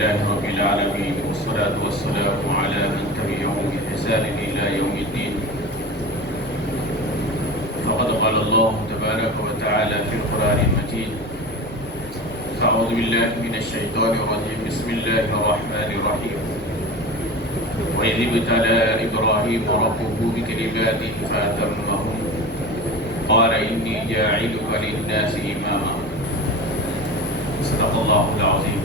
لله رب العالمين والصلاة والسلام على من تبعهم بإحسان إلى يوم الدين. فقد قال الله تبارك وتعالى في القرآن المجيد: أعوذ بالله من الشيطان الرجيم. بسم الله الرحمن الرحيم. وإذ ابتلى إبراهيم ربه بكلمات فأتمهن قال إني جاعلك للناس إماما. صدق الله العظيم.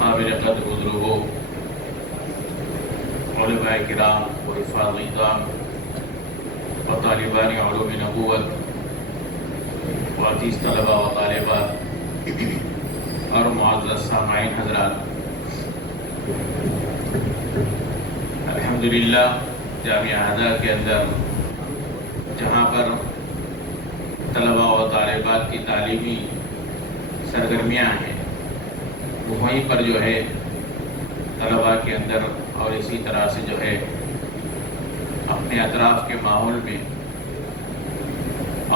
قابل قدر بزرگوں، علماء کرام و حفاظ نظام و طالبان علوم نبوت و عزیز طلباء و طالبات اور معزز سامعین حضرات، الحمدللہ جامعہ ہدیہ کے اندر جہاں پر طلباء و طالبات کی تعلیمی سرگرمیاں ہیں، وہیں پر جو ہے طلباء کے اندر اور اسی طرح سے جو ہے اپنے اطراف کے ماحول میں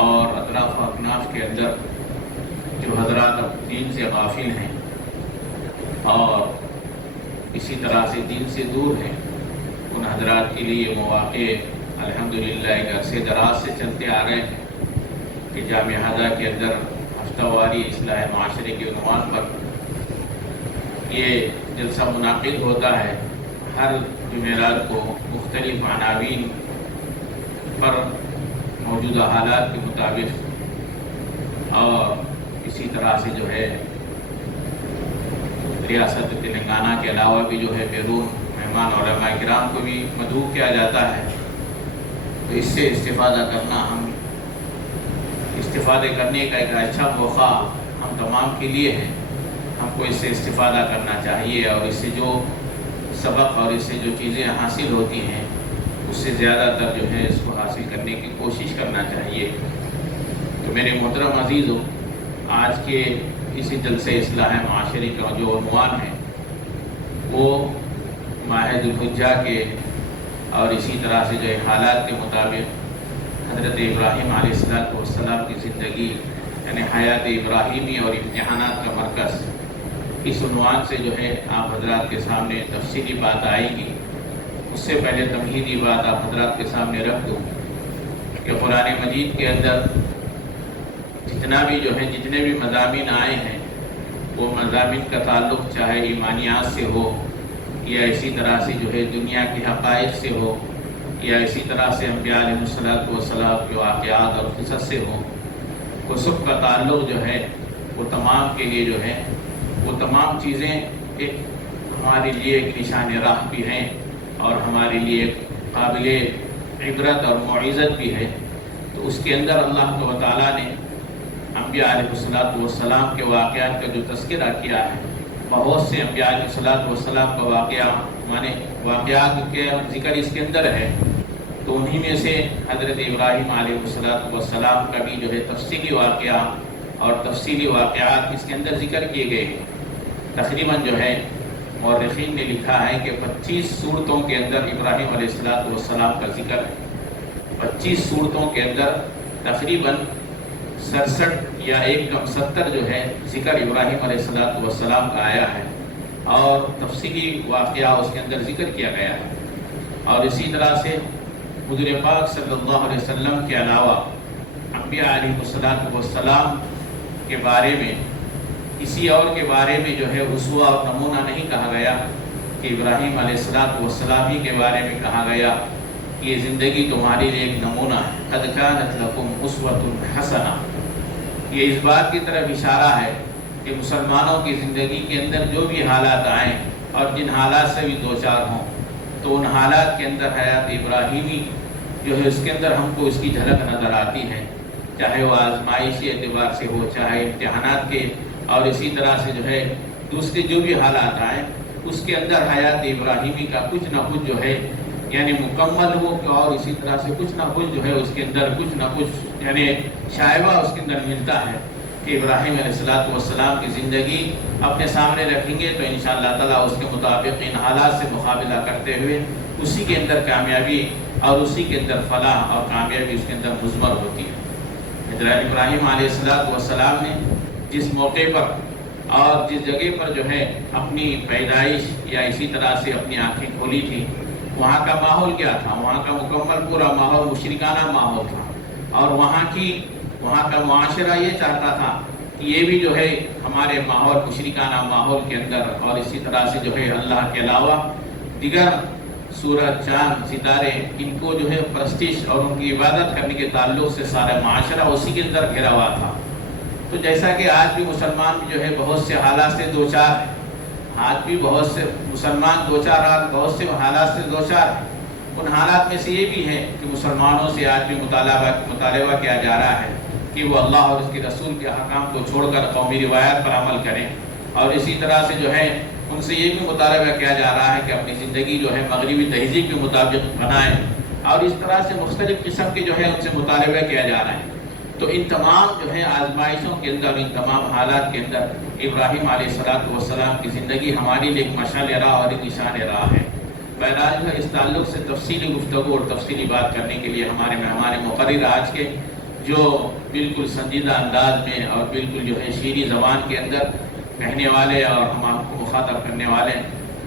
اور اطراف و اکناف کے اندر جو حضرات اب دین سے غافل ہیں اور اسی طرح سے دین سے دور ہیں، ان حضرات کے لیے مواقع الحمدللہ ایک عرصے دراز سے چلتے آ رہے ہیں کہ جامعہ ہدیہ کے اندر ہفتہ واری اصلاح معاشرے کے عنوان پر یہ جلسہ منعقد ہوتا ہے۔ ہر جمعرات کو مختلف عناوین پر موجودہ حالات کے مطابق اور اسی طرح سے جو ہے ریاست تلنگانہ کے علاوہ بھی جو ہے بیرون مہمان علماء کرام کو بھی مدعو کیا جاتا ہے، تو اس سے استفادہ کرنے کا ایک اچھا موقع ہم تمام کے لیے ہے۔ ہم کو اس سے استفادہ کرنا چاہیے اور اس سے جو سبق اور اس سے جو چیزیں حاصل ہوتی ہیں اس سے زیادہ تر جو ہے اس کو حاصل کرنے کی کوشش کرنا چاہیے۔ تو میرے محترم عزیزوں، آج کے اسی جلسے اصلاح معاشرے کا جو عنوان ہے وہ ماہ ذوالحجہ کے اور اسی طرح سے جو حالات کے مطابق حضرت ابراہیم علیہ السلام کی زندگی یعنی حیات ابراہیمی اور امتحانات کا مرکز، اس عنوان سے جو ہے آپ حضرات کے سامنے تفصیلی بات آئے گی۔ اس سے پہلے تمہیدی بات آپ حضرات کے سامنے رکھ دوں کہ قرآن مجید کے اندر جتنے بھی مضامین آئے ہیں وہ مضامین کا تعلق چاہے ایمانیات سے ہو یا اسی طرح سے جو ہے دنیا کے حقائق سے ہو یا اسی طرح سے انبیاء علیہ السلام کے واقعات اور قصص سے ہو، وہ سب کا تعلق جو ہے وہ تمام کے لیے جو ہے وہ تمام چیزیں ایک ہمارے لیے ایک نشان راہ بھی ہیں اور ہمارے لیے ایک قابل عبرت اور موعظت بھی ہے۔ تو اس کے اندر اللہ تعالیٰ نے انبیاء علیہ السلام کے واقعات کا جو تذکرہ کیا ہے، بہت سے انبیاء علیہ السلام کا واقعات کے ذکر اس کے اندر ہے، تو انہی میں سے حضرت ابراہیم علیہ السلام کا بھی جو ہے تفصیلی واقعہ اور تفصیلی واقعات اس کے اندر ذکر کیے گئے ہیں۔ تقریباً جو ہے مورخین نے لکھا ہے کہ 25 صورتوں کے اندر ابراہیم علیہ السلام کا ذکر ہے۔ 25 صورتوں کے اندر تقریباً 67 یا 70 جو ہے ذکر ابراہیم علیہ السلام کا آیا ہے اور تفصیلی واقعہ اس کے اندر ذکر کیا گیا ہے۔ اور اسی طرح سے حضور پاک صلی اللہ علیہ وسلم کے علاوہ انبیاء علیہ السلام کے بارے میں کسی اور کے بارے میں جو ہے اسوہ اور نمونہ نہیں کہا گیا کہ ابراہیم علیہ السلام ہی کے بارے میں کہا گیا کہ یہ زندگی تمہارے لیے ایک نمونہ ہے۔ قد کانت لکم اسوۃ حسنہ، یہ اس بات کی طرف اشارہ ہے کہ مسلمانوں کی زندگی کے اندر جو بھی حالات آئیں اور جن حالات سے بھی دوچار ہوں، تو ان حالات کے اندر حیات ابراہیمی جو ہے اس کے اندر ہم کو اس کی جھلک نظر آتی ہے، چاہے وہ آزمائشی اعتبار سے ہو، چاہے امتحانات کے اور اسی طرح سے جو ہے دوسرے جو بھی حالات آئیں اس کے اندر حیات ابراہیمی کا کچھ نہ کچھ جو ہے یعنی مکمل ہو اور اسی طرح سے کچھ نہ کچھ جو ہے اس کے اندر کچھ نہ کچھ یعنی شائبہ اس کے اندر ملتا ہے کہ ابراہیم علیہ السلام کی زندگی اپنے سامنے رکھیں گے تو انشاءاللہ تعالیٰ اس کے مطابق ان حالات سے مقابلہ کرتے ہوئے اسی کے اندر کامیابی اور اسی کے اندر فلاح اور کامیابی اس کے اندر مضمر ہوتی ہے۔ حضرت ابراہیم علیہ السلام نے جس موقع پر اور جس جگہ پر جو ہے اپنی پیدائش یا اسی طرح سے اپنی آنکھیں کھولی تھی، وہاں کا ماحول کیا تھا؟ وہاں کا مکمل پورا ماحول مشرکانہ ماحول تھا، اور وہاں کا معاشرہ یہ چاہتا تھا کہ یہ بھی جو ہے ہمارے ماحول مشرکانہ ماحول کے اندر، اور اسی طرح سے جو ہے اللہ کے علاوہ دیگر سورج، چاند، ستارے، ان کو جو ہے پرستش اور ان کی عبادت کرنے کے تعلق سے سارا معاشرہ اسی کے اندر گھرا ہوا تھا۔ تو جیسا کہ آج بھی مسلمان جو ہے بہت سے حالات سے دوچار ہیں، آج بھی بہت سے مسلمان بہت سے حالات سے دوچار ہیں۔ ان حالات میں سے یہ بھی ہے کہ مسلمانوں سے آج بھی مطالبہ کیا جا رہا ہے کہ وہ اللہ اور اس کے رسول کے احکام کو چھوڑ کر قومی روایات پر عمل کریں، اور اسی طرح سے جو ہے ان سے یہ بھی مطالبہ کیا جا رہا ہے کہ اپنی زندگی جو ہے مغربی تہذیب کے مطابق بنائیں، اور اس طرح سے مختلف قسم کے جو ہے ان سے مطالبہ کیا جا رہا ہے۔ تو ان تمام جو ہے آزمائشوں کے اندر، ان تمام حالات کے اندر ابراہیم علیہ السلام کی زندگی ہمارے لیے ایک مشعل راہ اور ایک نشان راہ ہے۔ بہرحال اس تعلق سے تفصیلی گفتگو اور تفصیلی بات کرنے کے لیے ہمارے مقرر آج کے جو بالکل سنجیدہ انداز میں اور بالکل جو ہے شیریں زبان کے اندر کہنے والے اور ہم کو مخاطب کرنے والے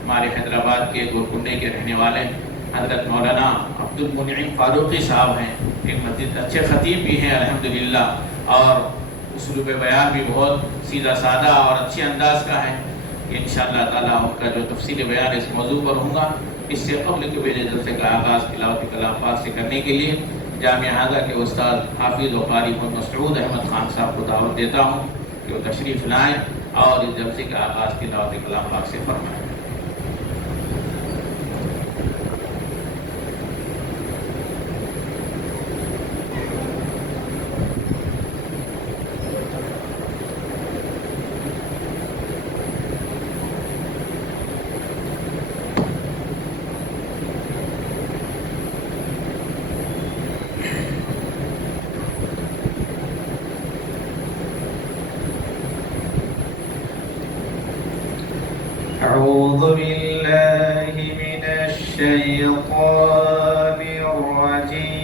ہمارے حیدرآباد کے گولکنڈے کے رہنے والے حضرت مولانا عبد المنعم فاروقی صاحب ہیں، ایک مسجد اچھے خطیب بھی ہیں الحمدللہ، اور اسلوب بیان بھی بہت سیدھا سادہ اور اچھے انداز کا ہے۔ انشاءاللہ تعالیٰ ان کا جو تفصیلی بیان اس موضوع پر ہوگا، اس سے قبل کے میرے جلسے کا آغاز تلاوت کلام پاک سے کرنے کے لیے جامعہ ہاضہ کے استاد حافظ و قاری محمد مسعود احمد خان صاحب کو دعوت دیتا ہوں کہ وہ تشریف لائیں اور اس جلسے کا آغاز تلاوت کلام پاک سے فرمائیں۔ أعوذ بالله من الشيطان الرجيم.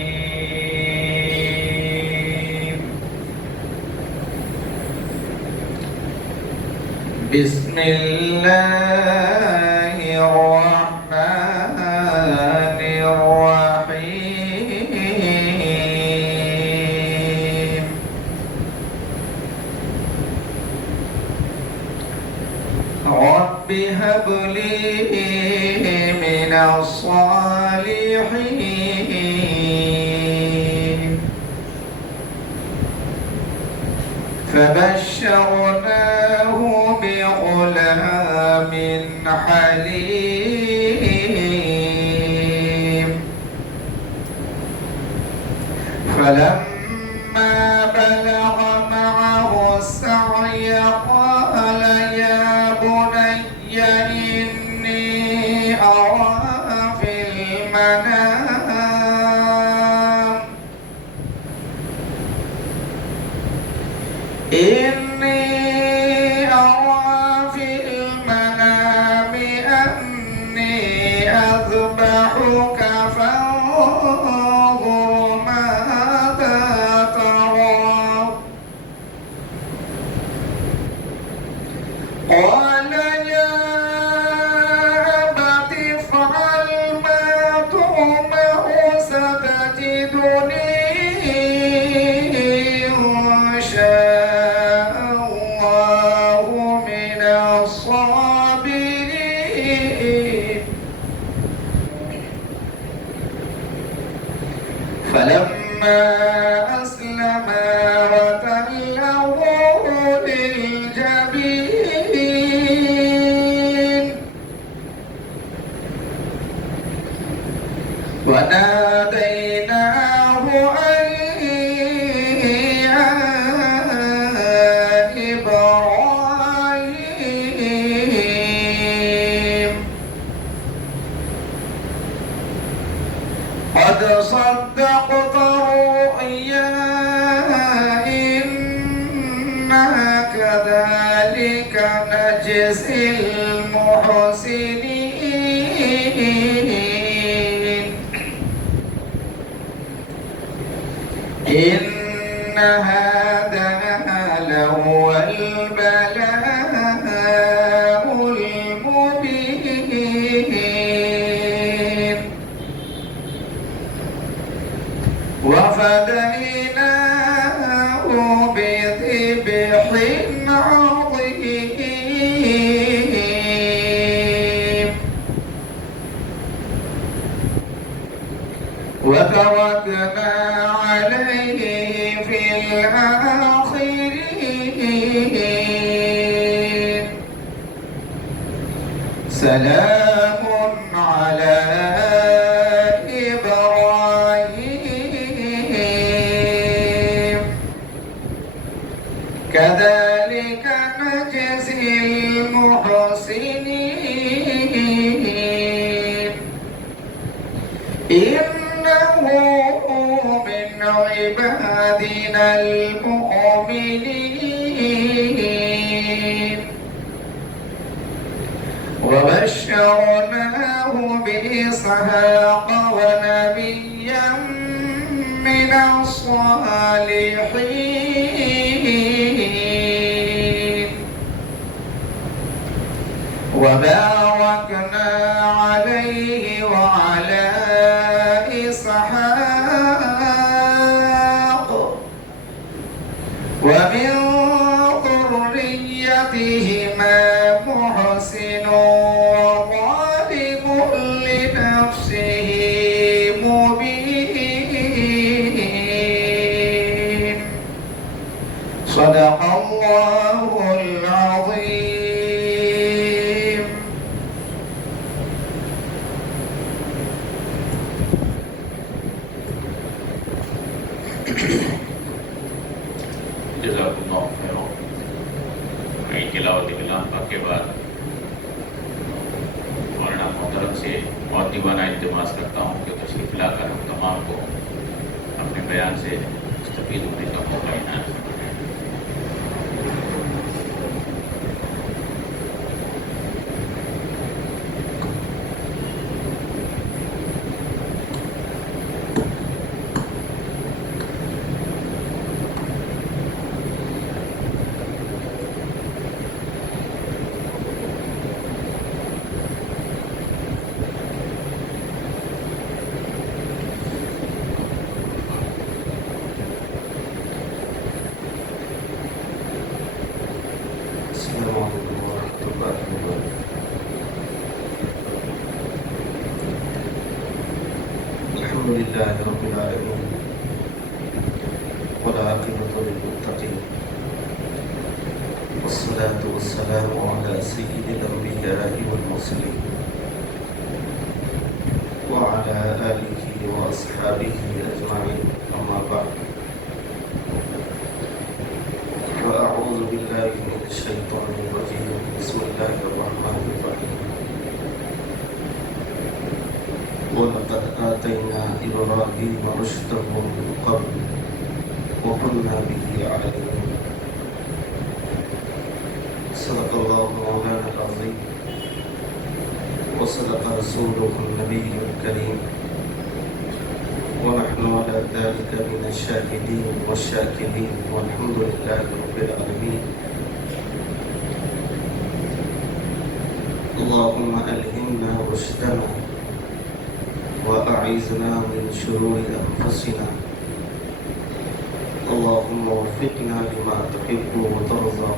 بسم الله الرحمن الرحيم. رب هب لي من الصالحين. فبشرناه بغلام حليم. فلما بلغ معه السعي قال يا بني إني أرى في المنام أني أذبحك فانظر ماذا ترى. قال يا أبت افعل ما تؤمر ستجدني إن شاء الله من الصابرين. فلما أسلما وتله للجبين وناديناه أن يا إبراهيم قد صدقت الرؤيا إنا كذلك نجزي المحسنين. إن هذا هو البلاء المبين وفديناه بذبح عظيم وتركنا عليه في الآخرين سلام على إبراهيم كذلك نجزي المحسنين إنه من عبادنا المؤمنين وبشرناه بإسحاق ونبيا من الصالحين وباركنا عليه وعلى إسحاق ومن ذريتهما محسن وظالم لنفسه مبين صدق الله العظيم. جزاکاللہ خیر. تلاوت کلام پاک کے بعد مولانا محترم سے مؤدبانہ التماس کرتا ہوں کہ تشریف لا کر ہم تمام کو اپنے بیان سے مستفید ہونے کا موقع عنایت فرمائیں. الحمد لله رب العالمين والعاقبة للمتقين والصلاة والسلام على سيد الأنبياء والمرسلين وعلى آله وأصحابه أجمعين أما بعد فأعوذ بالله من الشيطان الرجيم بسم الله الرحمن الرحيم ولقد آتينا إبراهيم رشده من قبل وكنا به عالمين صدق الله مولانا العظيم وصدق رسوله النبي الكريم ونحن على ذلك من الشاهدين والشاكرين والحمد لله رب العالمين. اللهم ألهمنا رشدنا وأعيذنا من شرور أنفسنا اللهم وفقنا لما تحب وترضى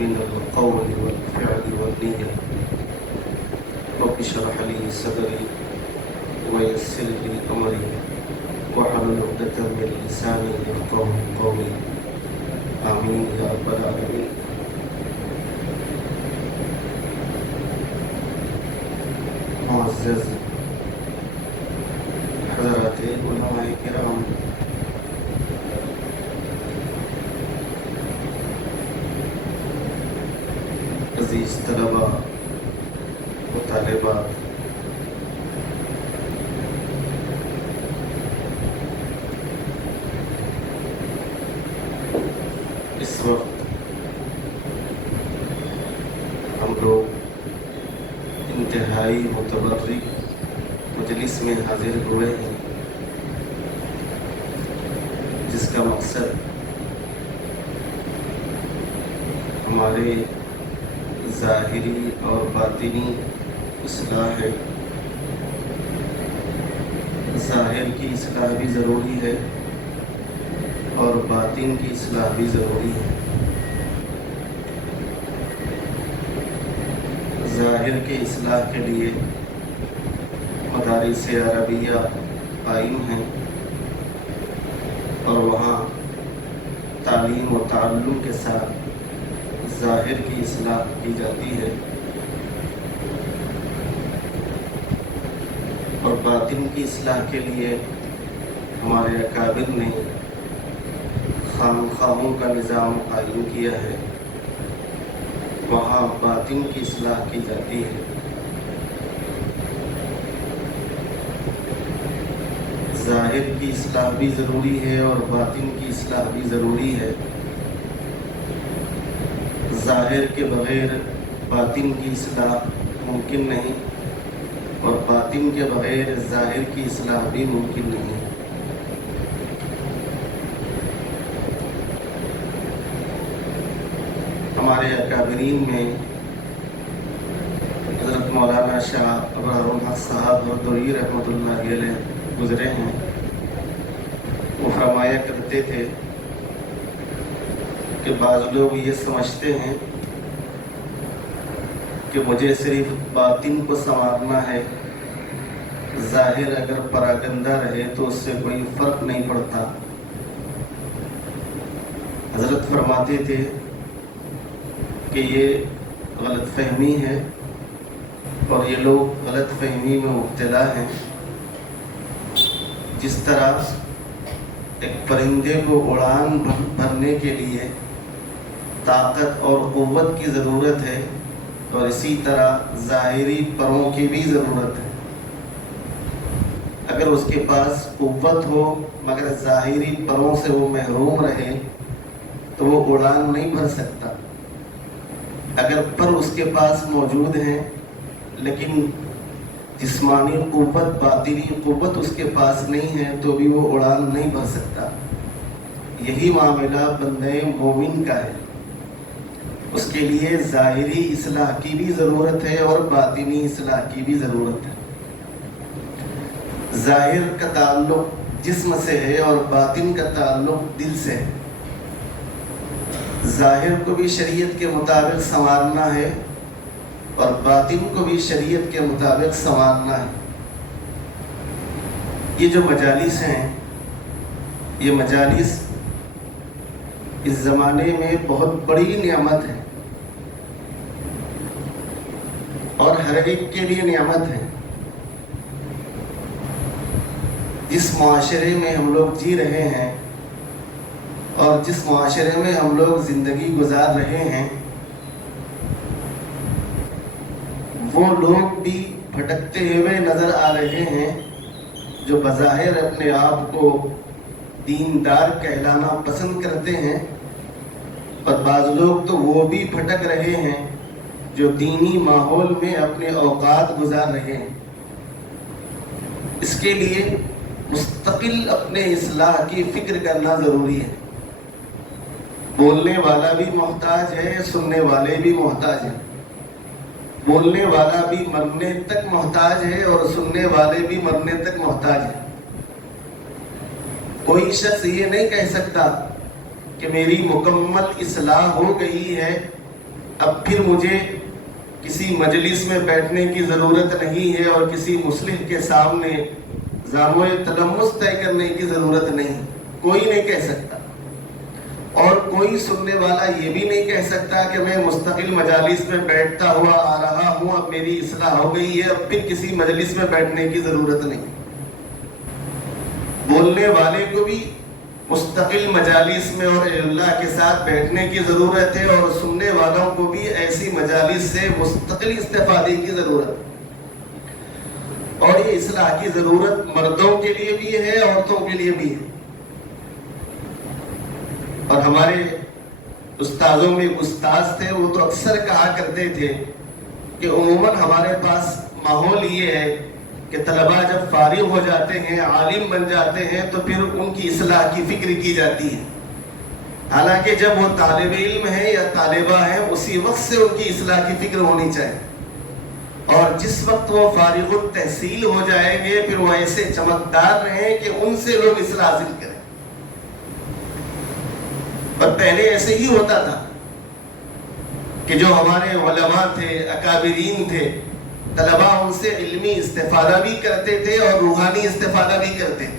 من القول والفعل والنية. رب اشرح لي صدري ويسر لي أمري واحلل عقدة من لساني يفقهوا قولي آمين يا رب العالمين. معزز حضرات علماء کرام، عزیز طلباء و طالبات، اس وقت ہم لوگ انتہائی متبرک مجلس میں حاضر ہوئے ہیں جس کا مقصد ہمارے ظاہری اور باطنی اصلاح ہے. ظاہر کی اصلاح بھی ضروری ہے اور باطن کی اصلاح بھی ضروری ہے. ظاہر کے اصلاح کے لیے مدارس عربیہ قائم ہیں اور وہاں تعلیم و تعلم کے ساتھ ظاہر کی اصلاح کی جاتی ہے اور باطن کی اصلاح کے لیے ہمارے اکابر نے خانقاہوں کا نظام قائم کیا ہے. وہاں باطن کی اصلاح کی جاتی ہے. ظاہر کی اصلاح بھی ضروری ہے اور باطن کی اصلاح بھی ضروری ہے. ظاہر کے بغیر باطن کی اصلاح ممکن نہیں اور باطن کے بغیر ظاہر کی اصلاح بھی ممکن نہیں. ہمارے اکابرین میں حضرت مولانا شاہ ابرار الحق صاحب بردوئی رحمۃ اللہ علیہ گزرے ہیں. وہ فرمایا کرتے تھے کہ بعض لوگ یہ سمجھتے ہیں کہ مجھے صرف باطن کو سنوارنا ہے، ظاہر اگر پراگندہ رہے تو اس سے کوئی فرق نہیں پڑتا. حضرت فرماتے تھے کہ یہ غلط فہمی ہے اور یہ لوگ غلط فہمی میں مبتلا ہیں. جس طرح ایک پرندے کو اڑان بھرنے کے لیے طاقت اور قوت کی ضرورت ہے اور اسی طرح ظاہری پروں کی بھی ضرورت ہے. اگر اس کے پاس قوت ہو مگر ظاہری پروں سے وہ محروم رہے تو وہ اڑان نہیں بھر سکتا. اگر پر اس کے پاس موجود ہیں لیکن جسمانی قوت باطنی قوت اس کے پاس نہیں ہے تو بھی وہ اڑان نہیں بھر سکتا. یہی معاملہ بندے مومن کا ہے. اس کے لیے ظاہری اصلاح کی بھی ضرورت ہے اور باطنی اصلاح کی بھی ضرورت ہے. ظاہر کا تعلق جسم سے ہے اور باطن کا تعلق دل سے ہے. ظاہر کو بھی شریعت کے مطابق سنوارنا ہے اور باطن کو بھی شریعت کے مطابق سنوارنا ہے. یہ جو مجالس ہیں یہ مجالس اس زمانے میں بہت بڑی نعمت ہے اور ہر ایک کے لیے نعمت ہے. جس معاشرے میں ہم لوگ جی رہے ہیں اور جس معاشرے میں ہم لوگ زندگی گزار رہے ہیں وہ لوگ بھی بھٹکتے ہوئے نظر آ رہے ہیں جو بظاہر اپنے آپ کو دیندار کہلانا پسند کرتے ہیں اور بعض لوگ تو وہ بھی بھٹک رہے ہیں جو دینی ماحول میں اپنے اوقات گزار رہے ہیں. اس کے لیے مستقل اپنے اصلاح کی فکر کرنا ضروری ہے. بولنے والا بھی محتاج ہے، سننے والے بھی محتاج ہیں. بولنے والا بھی مرنے تک محتاج ہے اور سننے والے بھی مرنے تک محتاج ہیں. کوئی شخص یہ نہیں کہہ سکتا کہ میری مکمل اصلاح ہو گئی ہے اب پھر مجھے کسی مجلس میں بیٹھنے کی ضرورت نہیں ہے اور کسی مصلح کے سامنے زامو تلمس طے کرنے کی ضرورت نہیں. کوئی نہیں کہہ سکتا. اور کوئی سننے والا یہ بھی نہیں کہہ سکتا کہ میں مستقل مجالس میں بیٹھتا ہوا آ رہا ہوں اب میری اصلاح ہو گئی ہے اب پھر کسی مجلس میں بیٹھنے کی ضرورت نہیں. بولنے والے کو بھی مستقل مجالس میں اور اللہ کے ساتھ بیٹھنے کی ضرورت ہے اور سننے والوں کو بھی ایسی مجالس سے مستقل استفادے کی ضرورت ہے. اور یہ اصلاح کی ضرورت مردوں کے لیے بھی ہے عورتوں کے لیے بھی ہے. اور ہمارے استاذوں میں ایک استاذ تھے وہ تو اکثر کہا کرتے تھے کہ عموماً ہمارے پاس ماحول یہ ہے کہ طلباء جب فارغ ہو جاتے ہیں عالم بن جاتے ہیں تو پھر ان کی اصلاح کی فکر کی جاتی ہے. حالانکہ جب وہ طالب علم ہے یا طالبہ ہے اسی وقت سے ان کی اصلاح کی فکر ہونی چاہیے، اور جس وقت وہ فارغ التحصیل ہو جائیں گے پھر وہ ایسے چمکدار رہیں کہ ان سے لوگ اصلاح حاصل کریں۔ اور پہلے ایسے ہی ہوتا تھا کہ جو ہمارے علماء تھے، اکابرین تھے، طلباء ان سے علمی استفادہ بھی کرتے تھے اور روحانی استفادہ بھی کرتے تھے،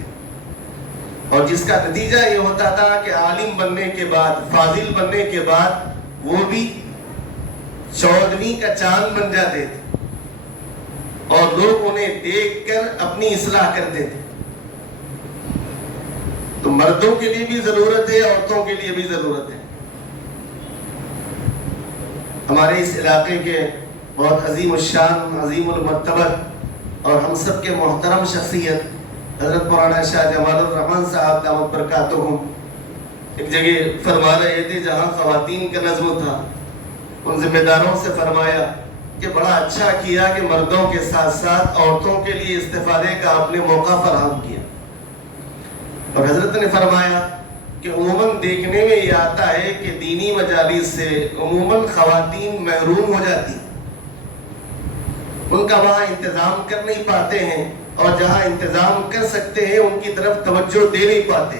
اور جس کا نتیجہ یہ ہوتا تھا کہ عالم بننے کے بعد، فاضل بننے کے بعد وہ بھی 14ویں کا چاند بن جاتے تھے اور لوگ انہیں دیکھ کر اپنی اصلاح کرتے تھے۔ تو مردوں کے لیے بھی ضرورت ہے، عورتوں کے لیے بھی ضرورت ہے۔ ہمارے اس علاقے کے بہت عظیم الشان، عظیم المرتبہ اور ہم سب کے محترم شخصیت حضرت مولانا شاہ جمال الرحمن صاحب دامت برکاتہم ایک جگہ فرما رہے تھے جہاں خواتین کا نظم تھا، ان ذمہ داروں سے فرمایا کہ بڑا اچھا کیا کہ مردوں کے ساتھ ساتھ عورتوں کے لیے استفادے کا آپ نے موقع فراہم کیا۔ اور حضرت نے فرمایا کہ عموماً دیکھنے میں یہ آتا ہے کہ دینی مجالس سے عموماً خواتین محروم ہو جاتی، ان کا وہاں انتظام کر نہیں پاتے ہیں، اور جہاں انتظام کر سکتے ہیں ان کی طرف توجہ دے نہیں پاتے۔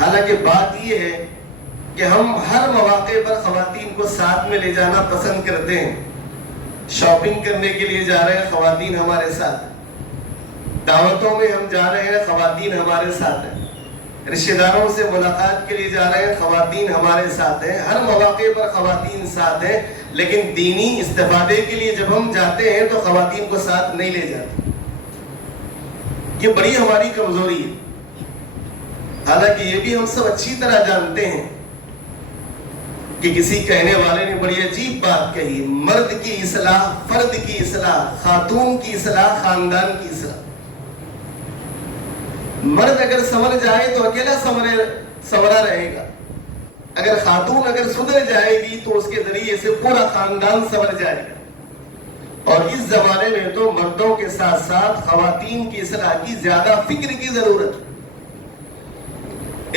حالانکہ بات یہ ہے کہ ہم ہر مواقع پر خواتین کو ساتھ میں لے جانا پسند کرتے ہیں۔ شاپنگ کرنے کے لیے جا رہے ہیں، خواتین ہمارے ساتھ ہیں، دعوتوں میں ہم جا رہے ہیں، خواتین ہمارے ساتھ ہیں، رشتہ داروں سے ملاقات کے لیے جا رہے ہیں، خواتین ہمارے ساتھ ہیں، ہر مواقع پر خواتین ساتھ ہیں، لیکن دینی استفادے کے لیے جب ہم جاتے ہیں تو خواتین کو ساتھ نہیں لے جاتے۔ یہ بڑی ہماری کمزوری ہے، حالانکہ یہ بھی ہم سب اچھی طرح جانتے ہیں کہ کسی کہنے والے نے بڑی عجیب بات کہی، مرد کی اصلاح فرد کی اصلاح، خاتون کی اصلاح خاندان کی اصلاح۔ مرد اگر سنور جائے تو اکیلا سنورا رہے گا، اگر خاتون اگر سدھر جائے گی تو اس کے ذریعے سے پورا خاندان سنور جائے گا۔ اور اس زمانے میں تو مردوں کے ساتھ ساتھ خواتین کی اصلاح کی زیادہ فکر کی ضرورت ہے۔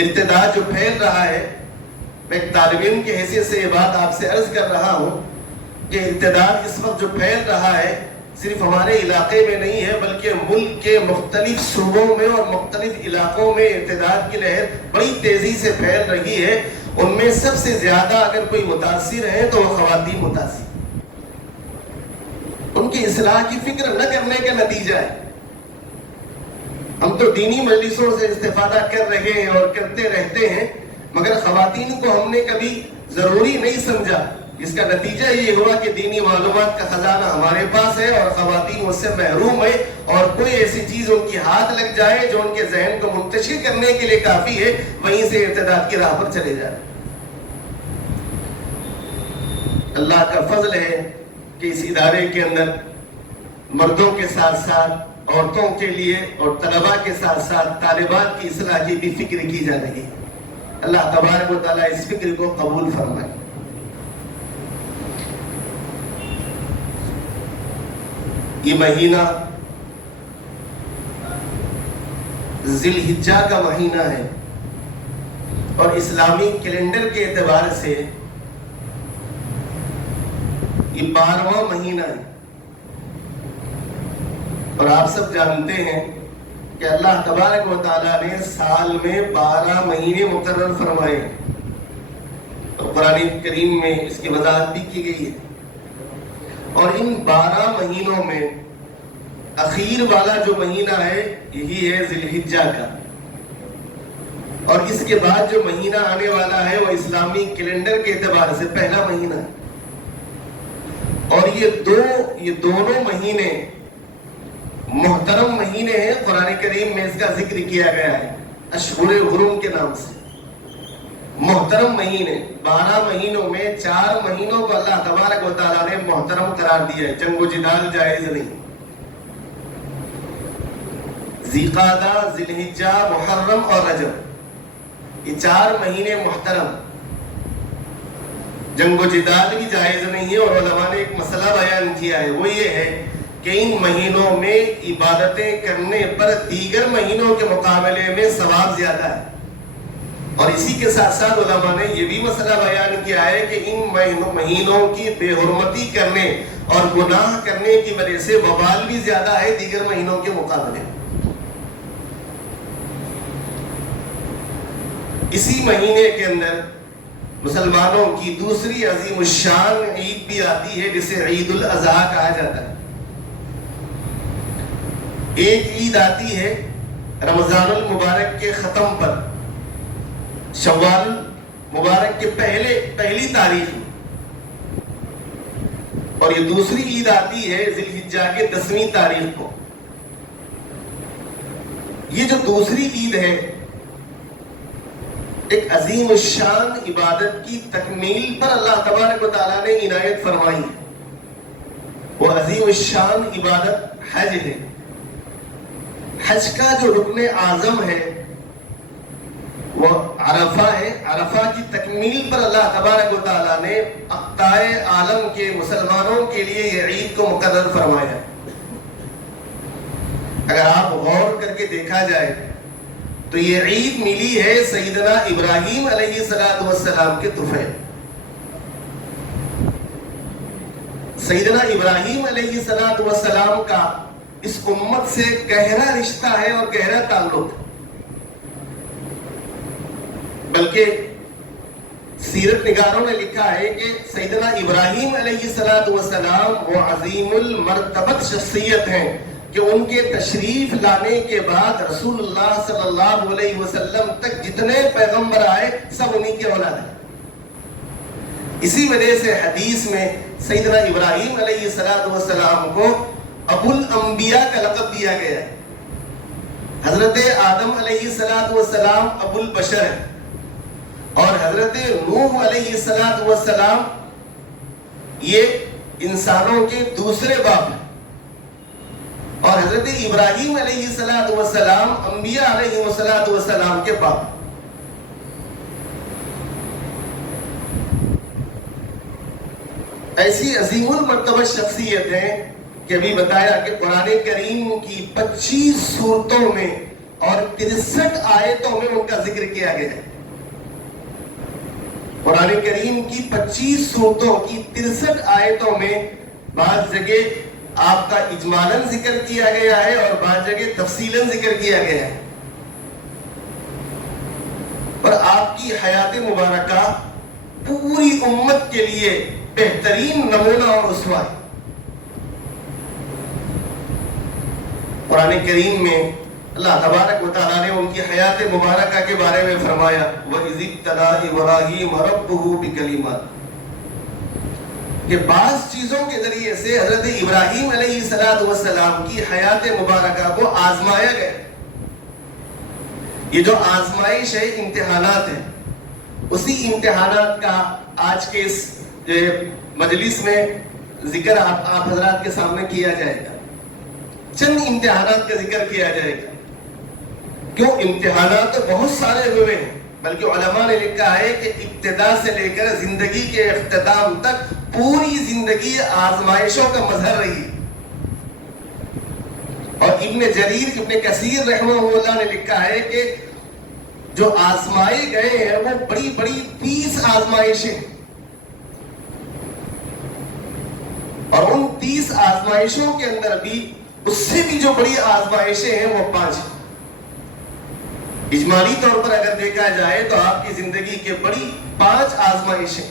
ارتداد جو پھیل رہا ہے، میں ایک طالب علم کی حیثیت سے یہ بات آپ سے عرض کر رہا ہوں کہ ارتداد اس وقت جو پھیل رہا ہے صرف ہمارے علاقے میں نہیں ہے بلکہ ملک کے مختلف صوبوں میں اور مختلف علاقوں میں ارتداد کی لہر بڑی تیزی سے پھیل رہی ہے۔ ان میں سب سے زیادہ اگر کوئی متاثر ہے تو وہ خواتین متاثر، ان کی اصلاح کی فکر نہ کرنے کا نتیجہ ہے۔ ہم تو دینی مجلسوں سے استفادہ کر رہے ہیں اور کرتے رہتے ہیں، مگر خواتین کو ہم نے کبھی ضروری نہیں سمجھا، جس کا نتیجہ یہ ہوا کہ دینی معلومات کا خزانہ ہمارے پاس ہے اور خواتین اس سے محروم ہے، اور کوئی ایسی چیز ان کی ہاتھ لگ جائے جو ان کے ذہن کو منتشر کرنے کے لیے کافی ہے، وہیں سے ارتداد کی راہ پر چلے جائے۔ اللہ کا فضل ہے کہ اس ادارے کے اندر مردوں کے ساتھ ساتھ عورتوں کے لیے اور طلباء کے ساتھ ساتھ طالبات کی اصلاح کی بھی فکر کی جا رہی ہے۔ اللہ تبارک و تعالیٰ اس فکر کو قبول فرمائے۔ یہ مہینہ ذی الحجہ کا مہینہ ہے اور اسلامی کیلنڈر کے اعتبار سے یہ 12واں مہینہ ہے، اور آپ سب جانتے ہیں کہ اللہ تبارک و تعالیٰ نے سال میں 12 مہینے مقرر فرمائے، اور قرآن کریم میں اس کی وضاحت بھی کی گئی ہے۔ اور ان 12 مہینوں میں اخیر والا جو مہینہ ہے یہی ہے ذی الحجہ کا، اور اس کے بعد جو مہینہ آنے والا ہے وہ اسلامی کیلنڈر کے اعتبار سے پہلا مہینہ ہے۔ اور یہ دونوں مہینے محترم مہینے ہیں، قرآن کریم میں اس کا ذکر کیا گیا ہے اشہر حرم کے نام سے، محترم مہینے۔ 12 مہینوں میں 4 مہینوں کو اللہ تبارک و تعالیٰ نے محترم قرار دیا ہے، جنگ و جدال جائز نہیں۔ ذی قعدہ، ذی الحجہ، محرم اور رجب، یہ 4 مہینے محترم، جنگ و جدال بھی جائز نہیں ہے۔ اور علماء نے ایک مسئلہ بیان کیا ہے، وہ یہ ہے کہ ان مہینوں میں عبادتیں کرنے پر دیگر مہینوں کے مقابلے میں ثواب زیادہ ہے۔ اور اسی کے ساتھ ساتھ علماء نے یہ بھی مسئلہ بیان کیا ہے کہ ان مہینوں کی بے حرمتی کرنے اور گناہ کرنے کی وجہ سے وبال بھی زیادہ ہے دیگر مہینوں کے مقابلے. اسی مہینے کے اندر مسلمانوں کی دوسری عظیم الشان عید بھی آتی ہے جسے عید الاضحیٰ کہا جاتا ہے. ایک عید آتی ہے رمضان المبارک کے ختم پر، شوال مبارک کے پہلی تاریخ میں، اور یہ دوسری عید آتی ہے ذی الحجہ کے 10ویں تاریخ کو. یہ جو دوسری عید ہے ایک عظیم الشان عبادت کی تکمیل پر اللہ تبارک و تعالیٰ نے عنایت فرمائی ہے. وہ عظیم الشان عبادت حج ہے. حج کا جو رکن اعظم ہے وہ عرفہ ہے. عرفہ کی تکمیل پر اللہ تبارک و تعالیٰ نے اقطاع عالم کے مسلمانوں کے لیے یہ عید کو مقرر فرمایا ہے. اگر آپ غور کر کے دیکھا جائے تو یہ عید ملی ہے سیدنا ابراہیم علیہ السلام کے تحفے. سیدنا ابراہیم علیہ السلام کا اس امت سے گہرا رشتہ ہے اور گہرا تعلق ہے. بلکہ سیرت نگاروں نے لکھا ہے کہ سیدنا ابراہیم علیہ السلام وہ عظیم المرتبت شخصیت ہیں کہ ان کے تشریف لانے کے بعد رسول اللہ صلی اللہ علیہ وسلم تک جتنے پیغمبر آئے سب انہی کے اولاد ہیں. اسی وجہ سے حدیث میں سیدنا ابراہیم علیہ السلام کو ابو الانبیاء کا لقب دیا گیا ہے. حضرت آدم علیہ السلام ابو البشر ہے اور حضرت نوح علیہ السلام یہ انسانوں کے دوسرے باپ ہیں اور حضرت ابراہیم علیہ السلام انبیاء علیہ السلام کے باپ. ایسی عظیم المرتبہ شخصیت ہیں کہ ابھی بتایا کہ قرآن کریم کی 25 سورتوں میں اور 63 آیتوں میں ان کا ذکر کیا گیا ہے. قرآن کریم کی 25 سورتوں کی 63 آیتوں میں بعض جگہ آپ کا اجمالاً ذکر کیا گیا ہے اور بعض جگہ تفصیلاً ذکر کیا گیا ہے. اور آپ کی حیات مبارکہ پوری امت کے لیے بہترین نمونہ اور اسوہ ہے. قرآن کریم میں اللہ تبارک و تعالیٰ نے ان کی حیات مبارکہ کے بارے میں فرمایا وَإِذِ ابْتَلَىٰ إِبْرَاهِيمَ رَبُّهُ بِكَلِمَاتٍ کہ بعض چیزوں کے ذریعے سے حضرت ابراہیم علیہ السلام کی حیات مبارکہ کو آزمایا گیا. یہ جو آزمائش ہے امتحانات ہیں، اسی امتحانات کا آج کے اس مجلس میں ذکر آپ حضرات کے سامنے کیا جائے گا. چند امتحانات کا ذکر کیا جائے گا. کیوں امتحانات تو بہت سارے ہوئے ہیں، بلکہ علماء نے لکھا ہے کہ ابتدا سے لے کر زندگی کے اختتام تک پوری زندگی آزمائشوں کا مظہر رہی. اور ابن جریر ابن کثیر رحمہ اللہ نے لکھا ہے کہ جو آزمائے گئے ہیں وہ بڑی بڑی 30 آزمائشیں ہیں اور ان 30 آزمائشوں کے اندر بھی اس سے بھی جو بڑی آزمائشیں ہیں وہ 5 ہیں. اجمالی طور پر اگر دیکھا جائے تو آپ کی زندگی کے بڑی 5 آزمائشیں،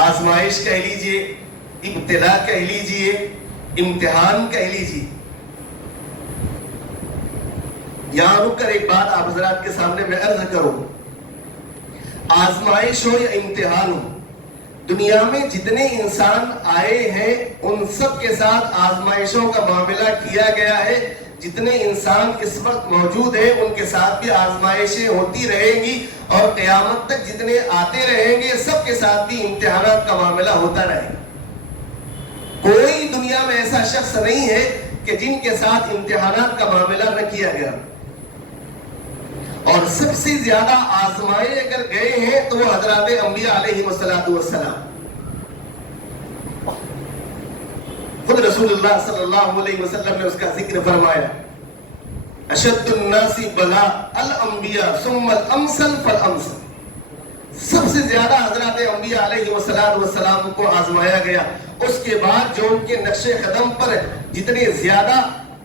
آزمائش کہہ لیجئے، ابتلا کہہ لیجئے، امتحان کہہ لیجئے. یہاں رک کر ایک بات آپ حضرات کے سامنے میں عرض کروں. آزمائش ہو یا امتحان ہو، دنیا میں جتنے انسان آئے ہیں ان سب کے ساتھ آزمائشوں کا معاملہ کیا گیا ہے. جتنے انسان اس وقت موجود ہیں ان کے ساتھ بھی آزمائشیں ہوتی رہیں گی اور قیامت تک جتنے آتے رہیں گے سب کے ساتھ بھی امتحانات کا معاملہ ہوتا رہے گا. کوئی دنیا میں ایسا شخص نہیں ہے کہ جن کے ساتھ امتحانات کا معاملہ نہ کیا گیا. اور سب سے زیادہ آزمائے اگر گئے ہیں تو وہ حضرات انبیاء علیہ السلام. خود رسول اللہ صلی اللہ علیہ وسلم نے اس کا ذکر فرمایا اشد الناس بلا الانبیاء ثم الامثل فالامثل. سب سے زیادہ حضرات انبیاء علیہ والسلام کو آزمایا گیا. اس کے بعد جو ان کے نقش قدم پر جتنے زیادہ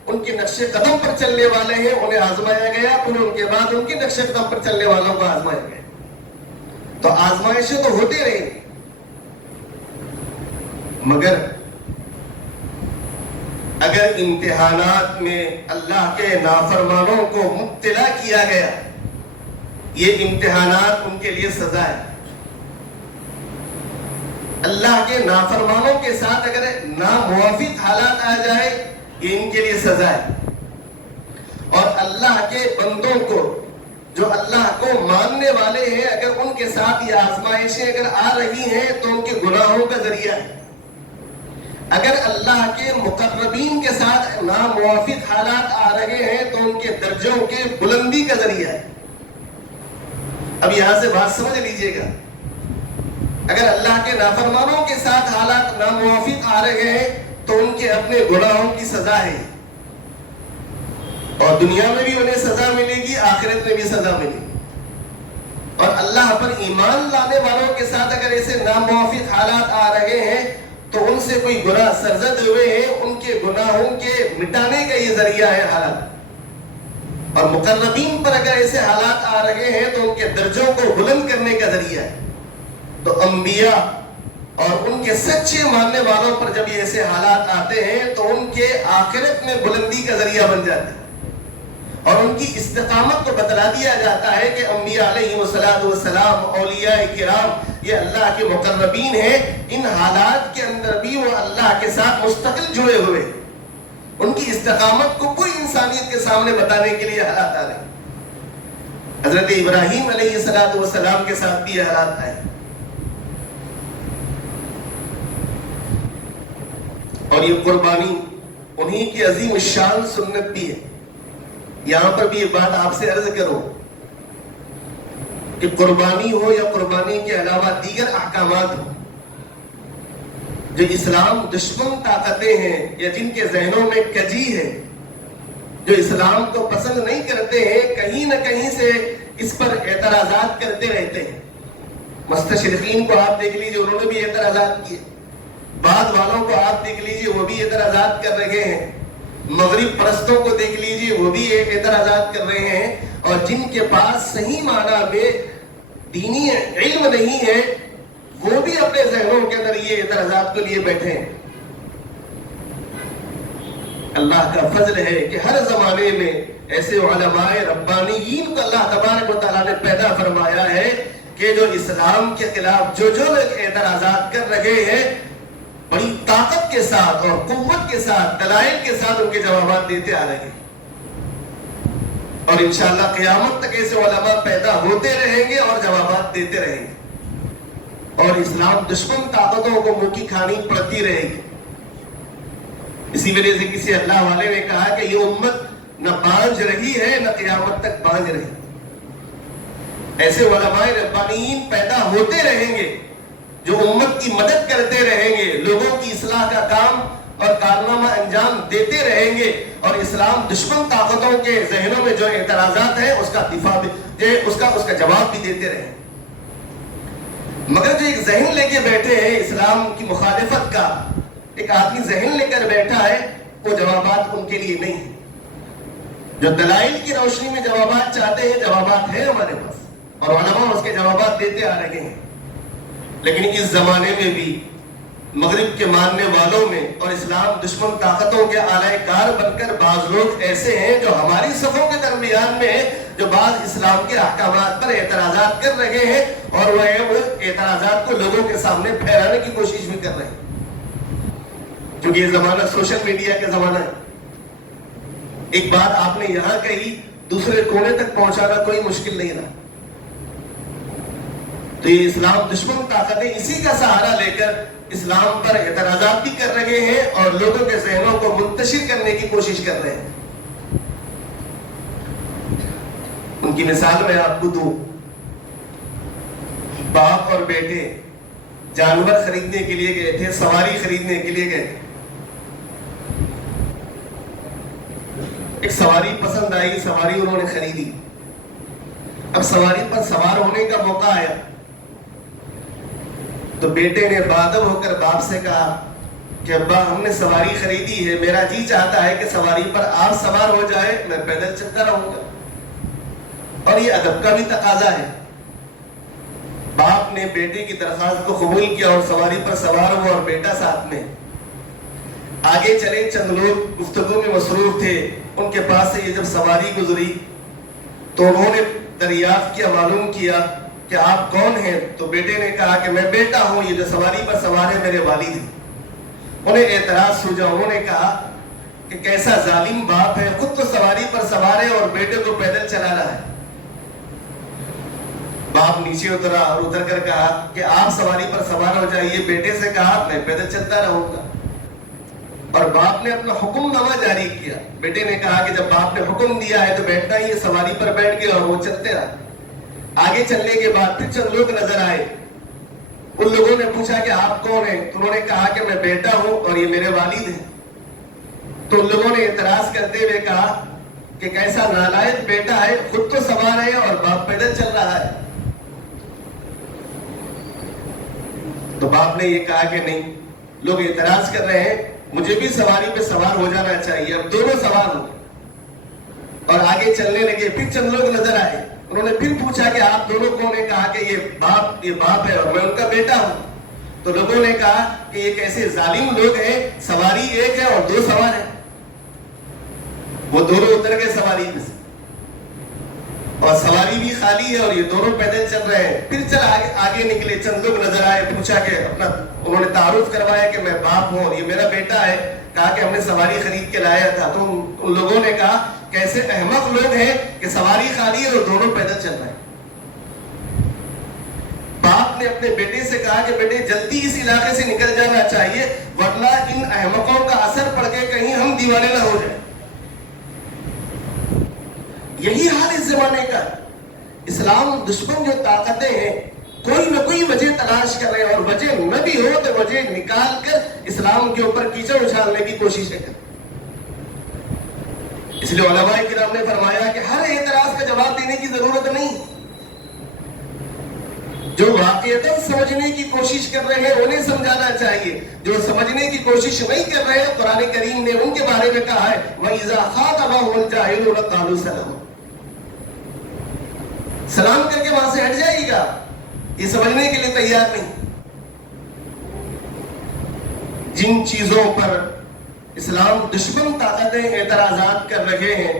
ان کے نقش قدم پر چلنے والے ہیں انہیں آزمایا گیا. پھر ان کے بعد ان کے نقش قدم پر چلنے والوں کو آزمایا گیا. تو آزمائشیں تو ہوتے رہے, مگر اگر امتحانات میں اللہ کے نافرمانوں کو مبتلا کیا گیا, یہ امتحانات ان کے لیے سزا ہے. اللہ کے نافرمانوں کے ساتھ اگر ناموافق حالات آ جائے, یہ ان کے لیے سزا ہے. اور اللہ کے بندوں کو جو اللہ کو ماننے والے ہیں, اگر ان کے ساتھ یہ آزمائشیں اگر آ رہی ہیں تو ان کے گناہوں کا ذریعہ ہے. اگر اللہ کے مقربین کے ساتھ ناموافق حالات آ رہے ہیں تو ان کے درجوں کے بلندی کا ذریعہ ہے. اب یہاں سے بات سمجھ لیجئے گا, اگر اللہ کے نافرمانوں کے ساتھ حالات ناموافق آ رہے ہیں تو ان کے اپنے گناہوں کی سزا ہے, اور دنیا میں بھی انہیں سزا ملے گی, آخرت میں بھی سزا ملے گی. اور اللہ پر ایمان لانے والوں کے ساتھ اگر ایسے ناموافق حالات آ رہے ہیں تو ان سے کوئی گناہ سرزد ہوئے ہیں, ان کے گناہوں کے مٹانے کا یہ ذریعہ ہے حالات. اور مقربین پر اگر ایسے حالات آ رہے ہیں تو ان کے درجوں کو بلند کرنے کا ذریعہ ہے. تو انبیاء اور ان کے سچے ماننے والوں پر جب یہ ایسے حالات آتے ہیں تو ان کے آخرت میں بلندی کا ذریعہ بن جاتے ہیں, اور ان کی استقامت کو بتلا دیا جاتا ہے کہ انبیاء علیہ والسلام, اولیاء کرام, یہ اللہ کے مقربین ہیں. ان حالات کے اندر بھی وہ اللہ کے ساتھ مستقل جڑے ہوئے, ان کی استقامت کو کوئی انسانیت کے سامنے بتانے کے لیے حالات آ رہے ہیں. حضرت ابراہیم علیہ السلام کے ساتھ بھی یہ حالات آئے, اور یہ قربانی انہی کی عظیم الشان سنت بھی ہے. یہاں پر بھی یہ بات آپ سے عرض کروں کہ قربانی ہو یا قربانی کے علاوہ دیگر احکامات ہو, جو اسلام دشمن طاقتیں ہیں یا جن کے ذہنوں میں کجی ہے, جو اسلام کو پسند نہیں کرتے ہیں, کہیں نہ کہیں سے اس پر اعتراضات کرتے رہتے ہیں. مستشرقین کو آپ دیکھ لیجئے, انہوں نے بھی اعتراضات کیے. بعد والوں کو آپ دیکھ لیجئے, وہ بھی اعتراضات کر رہے ہیں. مغرب پرستوں کو دیکھ لیجئے, وہ بھی اعتراضات کر رہے ہیں. اور جن کے پاس صحیح معنی میں دینی علم نہیں ہے, وہ بھی اپنے ذہنوں کے اندر یہ اعتراضات کو لیے بیٹھے ہیں. اللہ کا فضل ہے کہ ہر زمانے میں ایسے علماء ربانیین کو اللہ تبارک و تعالیٰ نے پیدا فرمایا ہے کہ جو اسلام کے خلاف جو لوگ اعتراضات کر رہے ہیں, بڑی طاقت کے ساتھ اور قوت کے ساتھ, دلائل کے ساتھ ان کے جوابات دیتے آ رہے ہیں. اور انشاءاللہ قیامت تک ایسے علماء پیدا ہوتے رہیں گے اور جوابات دیتے رہیں گے, اور اسلام دشمن طاقتوں کو منہ کی کھانی پڑتی رہے گی. اسی وجہ سے کسی اللہ والے نے کہا کہ یہ امت نہ بانجھ رہی ہے نہ قیامت تک بانجھ رہی. ایسے علماء ربانیین پیدا ہوتے رہیں گے جو امت کی مدد کرتے رہیں گے, لوگوں کی اصلاح کا کام اور کارنامہ انجام دیتے رہیں گے, اور اسلام دشمن طاقتوں کے ذہنوں میں جو اعتراضات ہیں اس کا دفاع بھی, اس کا جواب بھی دیتے رہیں. مگر جو ایک ذہن لے کے بیٹھے ہیں اسلام کی مخالفت کا, ایک آدمی ذہن لے کر بیٹھا ہے, وہ جوابات ان کے لیے نہیں ہیں. جو دلائل کی روشنی میں جوابات چاہتے ہیں, جوابات ہیں ہمارے پاس, اور علماء اس کے جوابات دیتے آ رہے ہیں. لیکن اس زمانے میں بھی مغرب کے ماننے والوں میں اور اسلام دشمن طاقتوں کے آلائے کار بن کر بعض لوگ ایسے ہیں جو ہماری صفوں کے درمیان میں ہیں, جو بعض اسلام کے احکامات پر اعتراضات کر رہے ہیں, اور وہ اعتراضات کو لوگوں کے سامنے پھیلانے کی کوشش بھی کر رہے ہیں. کیونکہ یہ زمانہ سوشل میڈیا کا زمانہ ہے. ایک بات آپ نے یہاں کہی, دوسرے کونے تک پہنچانا کوئی مشکل نہیں رہا. تو یہ اسلام دشمن طاقتیں اسی کا سہارا لے کر اسلام پر اعتراضات بھی کر رہے ہیں اور لوگوں کے ذہنوں کو منتشر کرنے کی کوشش کر رہے ہیں. ان کی مثال میں آپ کو دوں. باپ اور بیٹے جانور خریدنے کے لیے گئے تھے, سواری خریدنے کے لیے گئے تھے. ایک سواری پسند آئی, سواری انہوں نے خریدی. اب سواری پر سوار ہونے کا موقع آیا تو بیٹے نے بادب ہو کر باپ سے کہا کہ ابا ہم نے سواری خریدی ہے, میرا جی چاہتا ہے کہ سواری پر آپ سوار ہو جائے, میں پیدل چلتا رہوں گا. اور یہ ادب کا بھی تقاضا ہے. باپ نے بیٹے کی درخواست کو قبول کیا اور سواری پر سوار ہوا اور بیٹا ساتھ میں. آگے چلے, چند لوگ گفتگو میں مصروف تھے, ان کے پاس سے یہ جب سواری گزری تو انہوں نے دریافت کیا, معلوم کیا کہ آپ کون ہیں. تو بیٹے نے کہا کہ میں بیٹا ہوں, یہ جو سواری پر سوار ہے میرے والد ہیں. انہیں اعتراض سوجا, انہوں نے کہا کہ کیسا ظالم باپ ہے, خود تو سواری پر سوار ہے اور بیٹے کو پیدل چلا رہا ہے. باپ نیچے اترا اور اتر کر کہا کہ آپ سواری پر سوار ہو جائیے. بیٹے سے کہا میں پیدل چلتا رہوں گا. اور باپ نے اپنا حکم نامہ جاری کیا. بیٹے نے کہا کہ جب باپ نے حکم دیا ہے تو بیٹھنا ہی ہے. سواری پر بیٹھ گیا اور وہ چلتے رہا. آگے چلنے کے بعد پھر چند لوگ نظر آئے. ان لوگوں نے پوچھا کہ آپ کون ہیں, تو انہوں نے کہا کہ میں بیٹا ہوں اور یہ میرے والد ہیں. تو ان لوگوں نے اعتراض کرتے ہوئے کہا کہ کیسا نالائق بیٹا ہے, خود تو سوار ہے اور باپ پیدل چل رہا ہے. تو باپ نے یہ کہا کہ نہیں, لوگ اعتراض کر رہے ہیں, مجھے بھی سواری پہ سوار ہو جانا چاہیے. اب دونوں سوار ہو اور آگے چلنے لگے. پھر چند لوگ نظر آئے, انہوں نے پھر پوچھا کہ آپ دونوں کون ہیں. کہا کہ یہ باپ ہے اور میں ان کا بیٹا ہوں. تو لوگوں نے کہا کہ یہ کیسے ظالم لوگ ہیں, سواری ایک ہے اور دو سوار ہیں. وہ دونوں اتر گئے سواری میں سے اور سواری بھی خالی ہے اور یہ دونوں پیدل چل رہے ہیں. پھر چل آگے نکلے, چند لوگ نظر آئے, پوچھا کہ اپنا, انہوں نے تعارف کروایا کہ میں باپ ہوں اور یہ میرا بیٹا ہے. کہا کہ ہم نے سواری خرید کے لایا تھا. تو ان لوگوں نے کہا کیسے احمق لوگ ہیں کہ سواری خالی ہے اور دونوں پیدل چل رہے ہیں. باپ نے اپنے بیٹے سے کہا کہ بیٹے جلدی اس علاقے سے نکل جانا چاہیے, ورنہ ان احمقوں کا اثر پڑ کے کہیں ہم دیوانے نہ ہو جائیں. یہی حال اس زمانے کا. اسلام دشمن جو طاقتیں ہیں کوئی نہ کوئی وجہ تلاش کر رہے ہیں, اور وجہ نہ بھی ہو تو وجہ نکال کر اسلام کے اوپر کیچڑ اچھالنے کی کوششیں کریں. اس لیے علماء کرام نے فرمایا کہ ہر اعتراض کا جواب دینے کی ضرورت نہیں. جو واقعتاً سمجھنے کی کوشش کر رہے ہیں انہیں سمجھانا چاہیے. جو سمجھنے کی کوشش نہیں کر رہے ہیں, قرآن کریم نے ان کے بارے میں کہا ہے وَإِذَا خَاطَبَهُمُ الْجَاهِلُونَ قَالُوا سَلَامًا. سلام کر کے وہاں سے ہٹ جائے گا, یہ سمجھنے کے لیے تیار نہیں. جن چیزوں پر اسلام دشمن طاقتیں اعتراضات کر رہے ہیں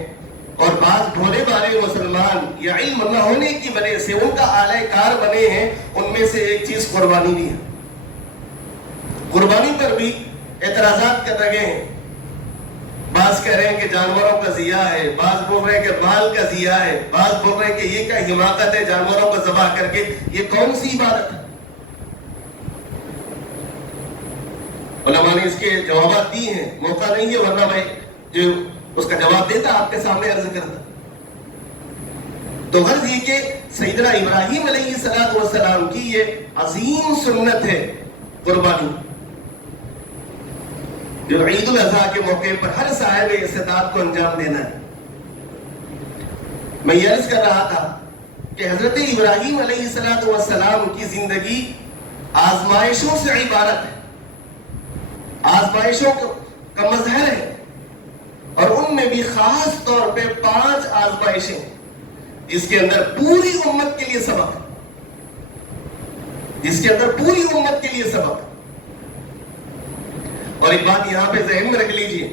اور بعض بھولے بھالے مسلمان یا علم نہ ہونے کی وجہ سے ان کا آلہ کار بنے ہیں, ان میں سے ایک چیز قربانی بھی ہے. قربانی پر بھی اعتراضات کر رہے ہیں. بعض کہہ رہے ہیں کہ جانوروں کا ضیاء ہے, بعض بول رہے ہیں کہ مال کا ضیاء ہے, بعض بول رہے ہیں کہ یہ کیا حماقت ہے جانوروں کو ذبح کر کے, یہ کون سی عبادت ہے. علماء نے اس کے جوابات دی ہیں, موقع نہیں ہے ورنہ میں جو اس کا جواب دیتا آپ کے سامنے عرض کرتا. تو غرض یہ کہ سیدنا ابراہیم علیہ السلام کی یہ عظیم سنت ہے قربانی, جو عید الاضحیٰ کے موقع پر ہر صاحب استطاعت کو انجام دینا ہے. میں یہ عرض کر رہا تھا کہ حضرت ابراہیم علیہ السلام کی زندگی آزمائشوں سے عبارت ہے, آزمائشوں کا مظہر ہے, اور ان میں بھی خاص طور پہ 5 آزمائشیں جس کے اندر پوری امت کے لیے سبق ہے, جس کے اندر پوری امت کے لیے سبق ہے. اور ایک بات یہاں پہ ذہن میں رکھ لیجئے,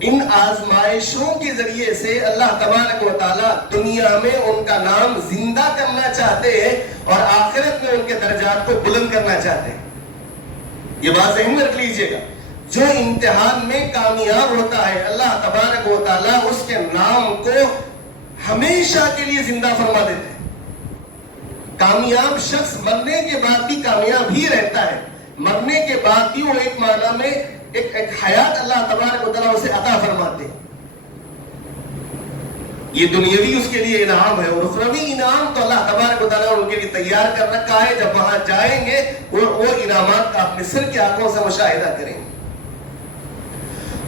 ان آزمائشوں کے ذریعے سے اللہ تبارک و تعالیٰ دنیا میں ان کا نام زندہ کرنا چاہتے ہیں اور آخرت میں ان کے درجات کو بلند کرنا چاہتے ہیں. یہ بات ذہن میں رکھ لیجئے گا. جو امتحان میں کامیاب ہوتا ہے اللہ تبارک و تعالیٰ اس کے نام کو ہمیشہ کے لیے زندہ فرما دیتے ہیں. کامیاب شخص مرنے کے بعد بھی کامیاب ہی رہتا ہے, مرنے کے بعد بھی وہ ایک معنی میں ایک حیات اللہ تبارک و تعالیٰ اسے عطا فرماتے ہیں. یہ دنیاوی اس کے لیے انعام ہے, اور اخروی انعام تو اللہ تبارک و تعالیٰ ان کے لیے تیار کر رکھا ہے. جب وہاں جائیں گے وہ انعامات کا اپنے سر کی آنکھوں سے مشاہدہ کریں گے.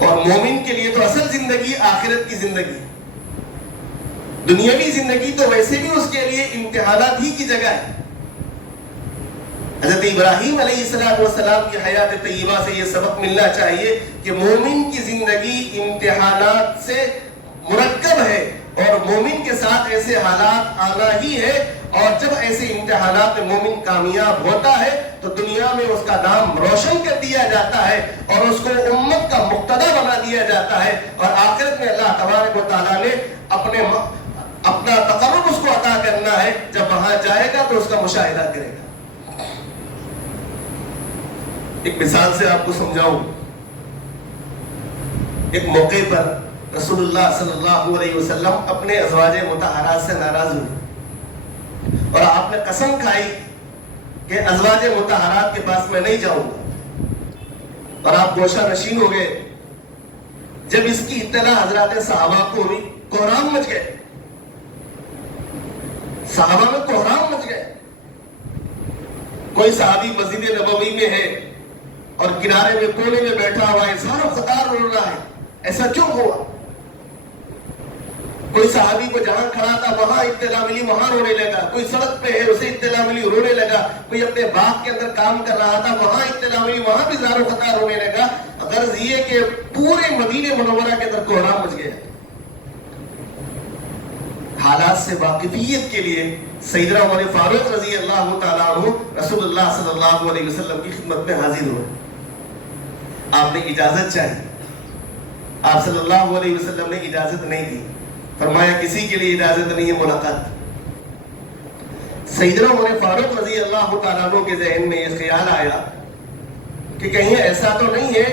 اور مومن کے لیے تو اصل زندگی آخرت کی زندگی، دنیاوی زندگی تو ویسے بھی اس کے لیے امتحانات ہی کی جگہ ہے۔ حضرت ابراہیم علیہ السلام کی حیات طیبہ سے یہ سبق ملنا چاہیے کہ مومن کی زندگی امتحانات سے مرکب ہے، اور مومن کے ساتھ ایسے حالات آنا ہی ہے، اور جب ایسے امتحانات میں مومن کامیاب ہوتا ہے تو دنیا میں اس کا نام روشن کر دیا جاتا ہے اور اس کو امت کا مقتدی بنا دیا جاتا ہے، اور آخرت میں اللہ تبارک و تعالیٰ نے اپنا تقرب اس کو عطا کرنا ہے۔ جب وہاں جائے گا تو اس کا مشاہدہ کرے گا۔ ایک مثال سے آپ کو سمجھاؤں، ایک موقع پر رسول اللہ صلی اللہ علیہ وسلم اپنے ازواج مطہرات سے ناراض ہوئے، اور آپ نے قسم کھائی کہ ازواج مطہرات کے پاس میں نہیں جاؤں گا، اور آپ گوشہ نشین ہو گئے۔ جب اس کی اطلاع حضرات صحابہ کو ہوئی، کوہرام مچ گئے، صحابہ میں کوہرام مچ گئے۔ کوئی صحابی مسجد نبوی میں ہے اور کنارے میں کونے میں بیٹھا ہوا ہے، سارا قطار رو رہا ہے، ایسا کیوں ہوا؟ کوئی صحابی کو جہاں کھڑا تھا وہاں اطلاع ملی، وہاں رونے لگا۔ کوئی سڑک پہ ہے، اسے اطلاع ملی، رونے لگا۔ کوئی اپنے باغ کے اندر کام کر رہا تھا، وہاں اطلاع ملی، وہاں بھی زارو قطار رونے لگا۔ غرض یہ کہ پورے مدینہ منورہ کے اندر کوہرام مچ گیا۔ حالات سے واقفیت کے لیے سیدنا عمر فاروق رضی اللہ تعالیٰ عنہ رسول اللہ صلی اللہ علیہ وسلم کی خدمت میں حاضر ہوئے۔ آپ نے اجازت چاہی، آپ صلی اللہ علیہ وسلم نے اجازت نہیں دی، فرمایا کسی کے لیے اجازت نہیں ہے ملاقات۔ سیدنا عمر فاروق رضی اللہ تعالیٰ عنہ کے ذہن میں یہ خیال آیا کہ کہیں ایسا تو نہیں ہے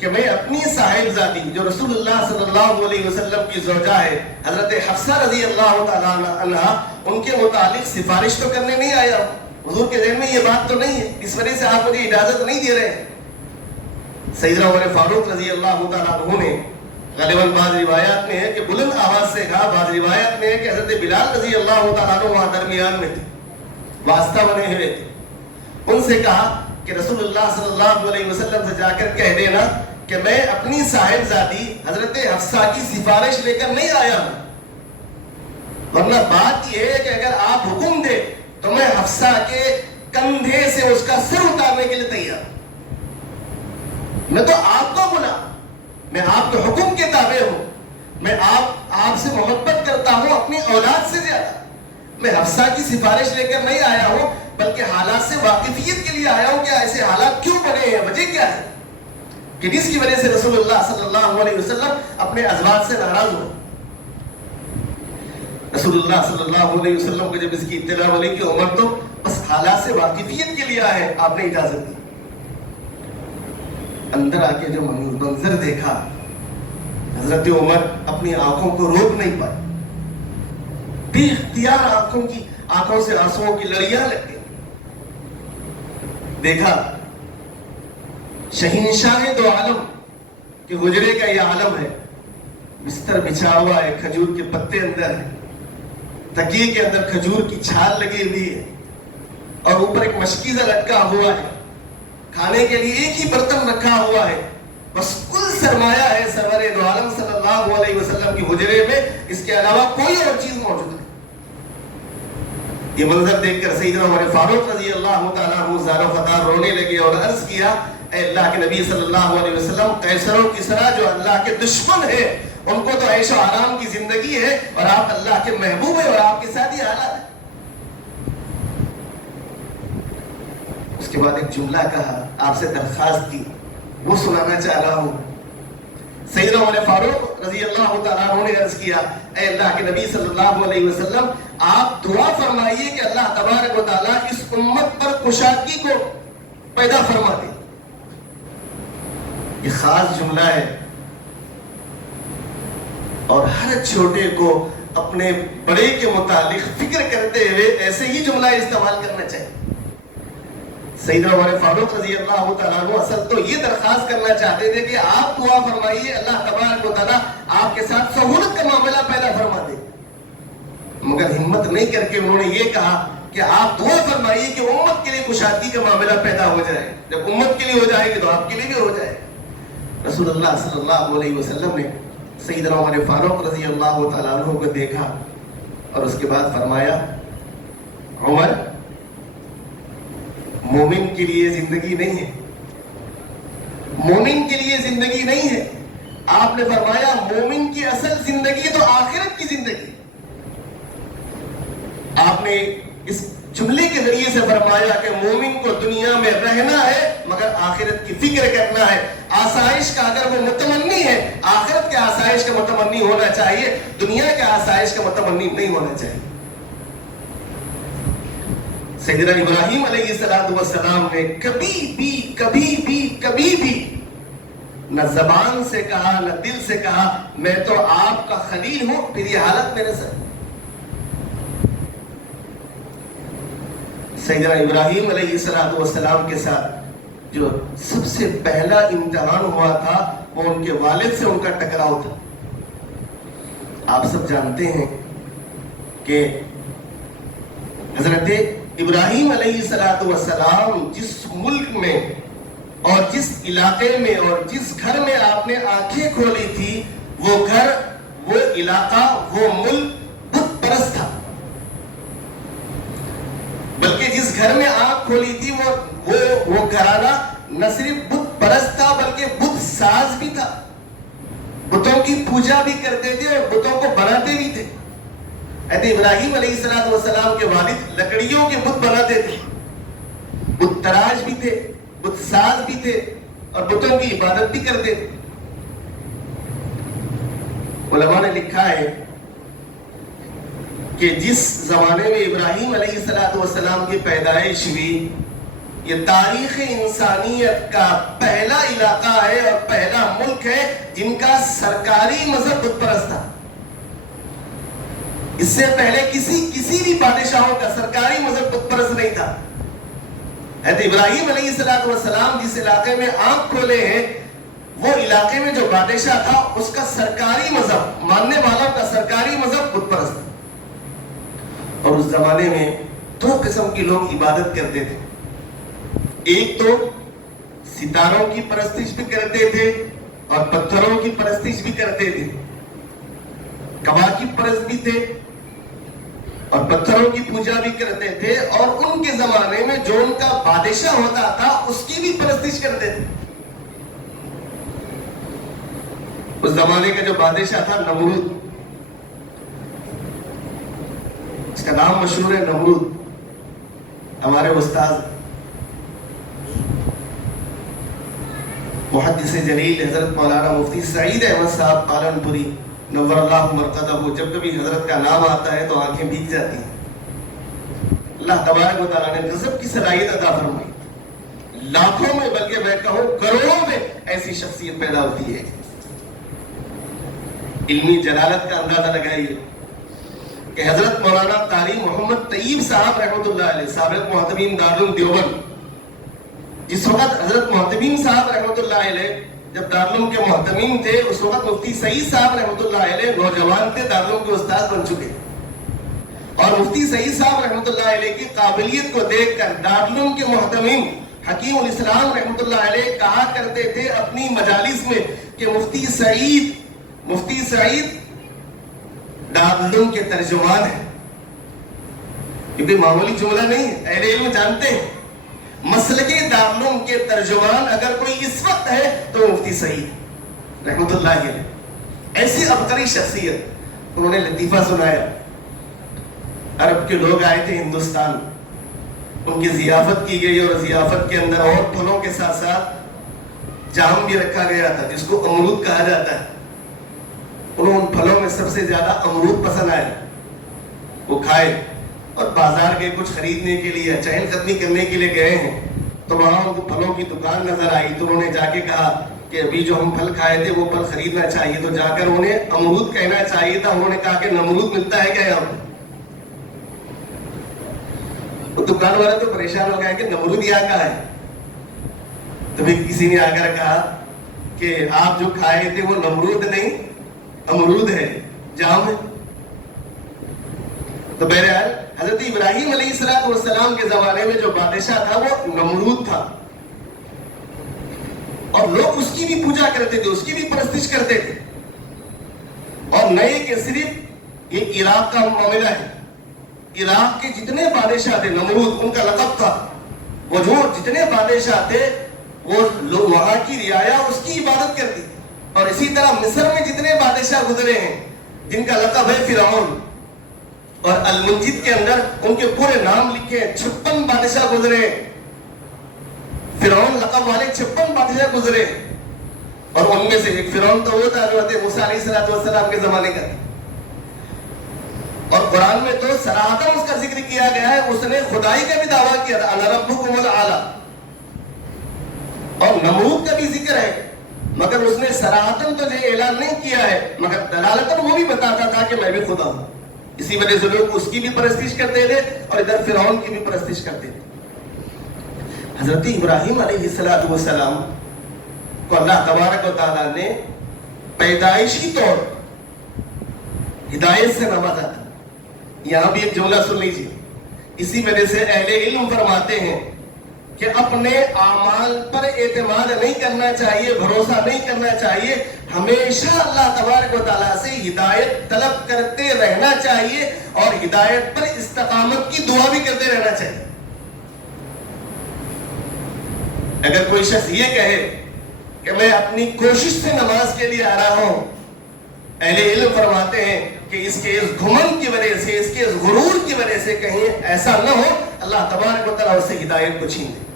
کہ میں اپنی صاحبزادی جو رسول اللہ صلی اللہ علیہ وسلم کی زوجہ ہے حضرت حفصہ رضی اللہ تعالیٰ عنہ، ان کے متعلق سفارش تو کرنے نہیں آیا ہوں۔ حضور کے ذہن میں یہ بات تو نہیں ہے، اس وجہ سے آپ مجھے اجازت نہیں دے رہے ہیں۔ سیدنا عمر فاروق رضی اللہ تعالیٰ عنہ نے غالباً بعض روایات میں ہے کہ بلند آواز سے کہا، بعض روایات میں ہے کہ حضرت بلال رضی اللہ تعالیٰ عنہ وہاں درمیان میں تھے، واسطہ بنے ہوئے تھے۔ ان سے کہا کہ رسول اللہ صلی اللہ علیہ وسلم سے جا کر کہہ دینا کہ میں اپنی صاحبزادی حضرت حفصہ کی سفارش لے کر نہیں آیا ہوں، ورنہ بات یہ ہے کہ اگر آپ حکم دے تو میں حفصہ کے کندھے سے اس کا سر اتارنے کے لیے تیار ہوں۔ میں تو آپ کو بلا، میں آپ کے حکم کے تابع ہوں، میں آپ سے محبت کرتا ہوں اپنی اولاد سے زیادہ۔ میں حفصہ کی سفارش لے کر نہیں آیا ہوں، بلکہ حالات سے واقفیت کے لیے آیا ہوں کہ ایسے حالات کیوں بنے ہیں، وجہ کیا ہے کہ جس کی وجہ سے رسول اللہ صلی اللہ علیہ وسلم اپنے ازواج سے ناراض ہو۔ رسول اللہ صلی اللہ علیہ وسلم کو جب اس کی اطلاع ملی کہ عمر تو بس حالات سے واقفیت کے لیے آئے، آپ نے اجازت دی۔ اندر آ کے جو منظر دیکھا، حضرت عمر اپنی آنکھوں کو روک نہیں پائے، بے اختیار آنکھوں سے آنسوؤں کی لڑیاں لگ گئی۔ دیکھا شہنشاہ دو عالم کہ حجرے کا یہ عالم ہے، بستر بچھا ہوا ہے، کھجور کے پتے اندر ہے، تکیے کے اندر کھجور کی چھال لگی ہوئی ہے، اور اوپر ایک مشکیزہ لٹکا ہوا ہے، کھانے کے لیے ایک ہی برتن رکھا ہوا ہے، بس کل سرمایہ ہے سرور دو عالم صلی اللہ علیہ وسلم کی حجرے میں، اس کے علاوہ کوئی اور چیز موجود نہیں۔ یہ منظر دیکھ کر سیدنا عمر فاروق رضی اللہ تعالیٰ عنہ زار و فتار رونے لگے اور عرض کیا، اے اللہ کے نبی صلی اللہ علیہ وسلم، قیصر و کسریٰ جو اللہ کے دشمن ہیں ان کو تو عیش و آرام کی زندگی ہے، اور آپ اللہ کے محبوب ہیں اور آپ کے ساتھ یہ حالات ہے۔ اس کے بعد ایک جملہ کہا، آپ سے درخواست کی، وہ سنانا چاہ رہا ہوں۔ سیدنا عمر فاروق رضی اللہ تعالیٰ عنہ نے عرض کیا، اے اللہ کے نبی صلی اللہ علیہ وسلم، آپ دعا فرمائیے کہ اللہ تبارک و تعالیٰ اس امت پر کشادگی کو پیدا فرما دے۔ یہ خاص جملہ ہے، اور ہر چھوٹے کو اپنے بڑے کے متعلق فکر کرتے ہوئے ایسے ہی جملہ استعمال کرنا چاہیے۔ سیدنا عمر فاروق رضی اللہ تعالیٰ عنہ اصل تو یہ درخواست کرنا چاہتے تھے کہ آپ دعا فرمائیے اللہ تبارک و تعالیٰ آپ کے ساتھ سہولت کا معاملہ پیدا فرما دے، مگر ہمت نہیں کر کے انہوں نے یہ کہا کہ آپ دعا فرمائیے کہ امت کے لیے کشادگی کا معاملہ پیدا ہو جائے، جب امت کے لیے ہو جائے گی تو آپ کے لیے بھی ہو جائے گا۔ رسول اللہ صلی اللہ علیہ وسلم نے سیدنا عمر فاروق رضی اللہ تعالیٰ عنہ کو دیکھا اور اس کے بعد فرمایا عمر مومن کے لیے زندگی نہیں ہے، مومن کے لیے زندگی نہیں ہے. آپ نے فرمایا مومن کی اصل زندگی تو آخرت کی زندگی. آپ نے اس جملے کے ذریعے سے فرمایا کہ مومن کو دنیا میں رہنا ہے مگر آخرت کی فکر کرنا ہے. آسائش کا اگر وہ متمنی ہے آخرت کے آسائش کا متمنی ہونا چاہیے، دنیا کے آسائش کا متمنی نہیں ہونا چاہیے. سیدنا ابراہیم علیہ السلام نے کبھی بھی نہ زبان سے کہا نہ دل سے کہا میں تو آپ کا خلیل ہوں، پھر یہ حالت میرے ساتھ. سیدنا ابراہیم علیہ السلام کے ساتھ جو سب سے پہلا امتحان ہوا تھا وہ ان کے والد سے ان کا ٹکراؤ تھا. آپ سب جانتے ہیں کہ حضرت ابراہیم علیہ السلام جس ملک میں اور جس علاقے میں اور جس گھر میں آپ نے آنکھیں کھولی تھی وہ گھر، وہ علاقہ، وہ ملک بت پرست تھا. بلکہ جس گھر میں آنکھ کھولی تھی وہ گھرانہ نہ صرف بت پرست تھا بلکہ بت ساز بھی تھا. بتوں کی پوجا بھی کرتے تھے اور بتوں کو بناتے بھی تھے. ابراہیم علیہ السلام کے والد لکڑیوں کے بت بناتے تھے، بت تراش بھی تھے، بت ساز بھی تھے اور بتوں کی عبادت بھی کرتے تھے. علماء نے لکھا ہے کہ جس زمانے میں ابراہیم علیہ السلام کی پیدائش ہوئی یہ تاریخ انسانیت کا پہلا علاقہ ہے اور پہلا ملک ہے جن کا سرکاری مذہب بت پرست تھا. اس سے پہلے کسی بھی بادشاہوں کا سرکاری مذہب بت پرست نہیں تھا. حضرت ابراہیم علیہ السلام جس علاقے میں آنکھ کھولے ہیں وہ علاقے میں جو بادشاہ تھا اس کا سرکاری مذہب، ماننے والوں کا سرکاری مذہب بت پرست تھا. اور اس زمانے میں دو قسم کے لوگ عبادت کرتے تھے. ایک تو ستاروں کی پرستش بھی کرتے تھے اور پتھروں کی پرستش بھی کرتے تھے. کواکب پرست بھی تھے اور پتھروں کی پوجا بھی کرتے تھے اور ان کے زمانے میں جو ان کا بادشاہ ہوتا تھا اس کی بھی پرستش کرتے تھے. اس زمانے کا جو بادشاہ تھا نمرود، اس کا نام مشہور ہے نمرود. ہمارے استاد محدث جلیل حضرت مولانا مفتی سعید احمد صاحب پالن پوری نور اللہ مرقدہ، جب کبھی حضرت کا نام آتا ہے تو آنکھیں بھیگ جاتی ہیں. اللہ تبارک و تعالیٰ نے غضب کی صلاحیت عطا فرمائی. لاکھوں میں بلکہ میں کہوں کروڑوں میں ایسی شخصیت پیدا ہوتی ہے. علمی جلالت کا اندازہ لگائیے کہ حضرت مولانا قاری محمد طیب صاحب رحمۃ اللہ علیہ سابق محتمین دارالعلوم دیوبند، جس وقت حضرت محتمین صاحب رحمۃ اللہ علیہ جب دارالعلوم کے محتمین تھے اس وقت مفتی سعید صاحب رحمۃ اللہ علیہ نوجوان تھے، دارالعلوم کے استاد بن چکے. اور مفتی سعید صاحب رحمۃ اللہ علیہ کی قابلیت کو دیکھ کر دارالعلوم کے محتمین حکیم الاسلام رحمۃ اللہ علیہ کہا کرتے تھے اپنی مجالس میں کہ مفتی سعید دارالعلوم کے ترجمان ہیں. یہ کوئی معمولی جملہ نہیں ہے، اہل علم جانتے ہیں مسلک دارالعلوم کے ترجمان اگر کوئی اس وقت ہے تو مفتی سعید رحمۃ اللہ علیہ. ایسی عبقری شخصیت. انہوں نے لطیفہ سنایا. عرب کے لوگ آئے تھے ہندوستان، ان کی ضیافت کی گئی اور ضیافت کے اندر اور پھلوں کے ساتھ ساتھ جام بھی رکھا گیا تھا جس کو امرود کہا جاتا ہے. انہوں ان پھلوں میں سب سے زیادہ امرود پسند آئے، وہ کھائے اور بازار گئے کچھ خریدنے کے لیے، چہل قدمی کرنے کے لیے گئے ہیں تو وہاں ان کو پھلوں کی دکان نظر آئی تو انہوں نے جا کے کہا کہ ابھی جو ہم پھل کھائے تھے وہ پھل خریدنا چاہیے. تو جا کر انہیں امرود کہنا چاہیے تھا، انہوں نے کہا کہ نمرود ملتا ہے کیا یہاں پہ؟ وہ دکان والا تو پریشان ہو گیا کہ نمرود یہاں کہاں ہے. تو پھر کسی نے آ کر کہا کہ آپ جو کھائے تھے وہ نمرود نہیں امرود ہے، جام ہے. تو بہرحال حضرت ابراہیم علیہ السلام کے زمانے میں جو بادشاہ تھا وہ نمرود تھا اور لوگ اس کی بھی پوجا کرتے تھے, اس کی بھی پرستش کرتے تھے. اور نئے کے صرف یہ عراق کا معاملہ ہے. عراق کے جتنے بادشاہ تھے, نمرود ان کا لقب تھا, وہ جو جتنے بادشاہ تھے وہ لوگ وہاں کی رعایا اس کی عبادت کرتی. اور اسی طرح مصر میں جتنے بادشاہ گزرے ہیں جن کا لقب ہے فرعون, اور المنجد کے اندر ان کے پورے نام لکھے ہیں, 56 بادشاہ گزرے. فرعون لقب والے 56 بادشاہ گزرے, اور ان میں سے ایک فرعون تو وہ تھا حضرت موسیٰ علیہ السلام کے زمانے کا. اور قرآن میں تو صراحتاً اس کا ذکر کیا گیا ہے, اس نے خدائی کا بھی دعویٰ کیا تھا, انا ربکم الاعلی. اور نمرود کا بھی ذکر ہے, مگر اس نے صراحتاً تو یہ اعلان نہیں کیا ہے, مگر دلالتاً وہ بھی بتاتا تھا کہ میں بھی خدا ہوں. اسی وجہ سے لوگ اس کی بھی پرستش کرتے تھے اور ادھر فرعون کی بھی پرستش کرتے تھے. حضرت ابراہیم علیہ السلام کو اللہ تبارک و تعالیٰ نے پیدائشی طور ہدایت سے نوازا تھا. یہاں بھی ایک جملہ سن لیجیے. اسی وجہ سے اہل علم فرماتے ہیں کہ اپنے اعمال پر اعتماد نہیں کرنا چاہیے, بھروسہ نہیں کرنا چاہیے, ہمیشہ اللہ تبارک و تعالیٰ سے ہدایت طلب کرتے رہنا چاہیے اور ہدایت پر استقامت کی دعا بھی کرتے رہنا چاہیے. اگر کوئی شخص یہ کہے کہ میں اپنی کوشش سے نماز کے لیے آ رہا ہوں, اہل علم فرماتے ہیں کہ اس کے اس گھمنڈ کی وجہ سے, اس کے اس غرور کی وجہ سے کہیں ایسا نہ ہو اللہ تبارک و تعالیٰ اس سے ہدایت کو چھین دے.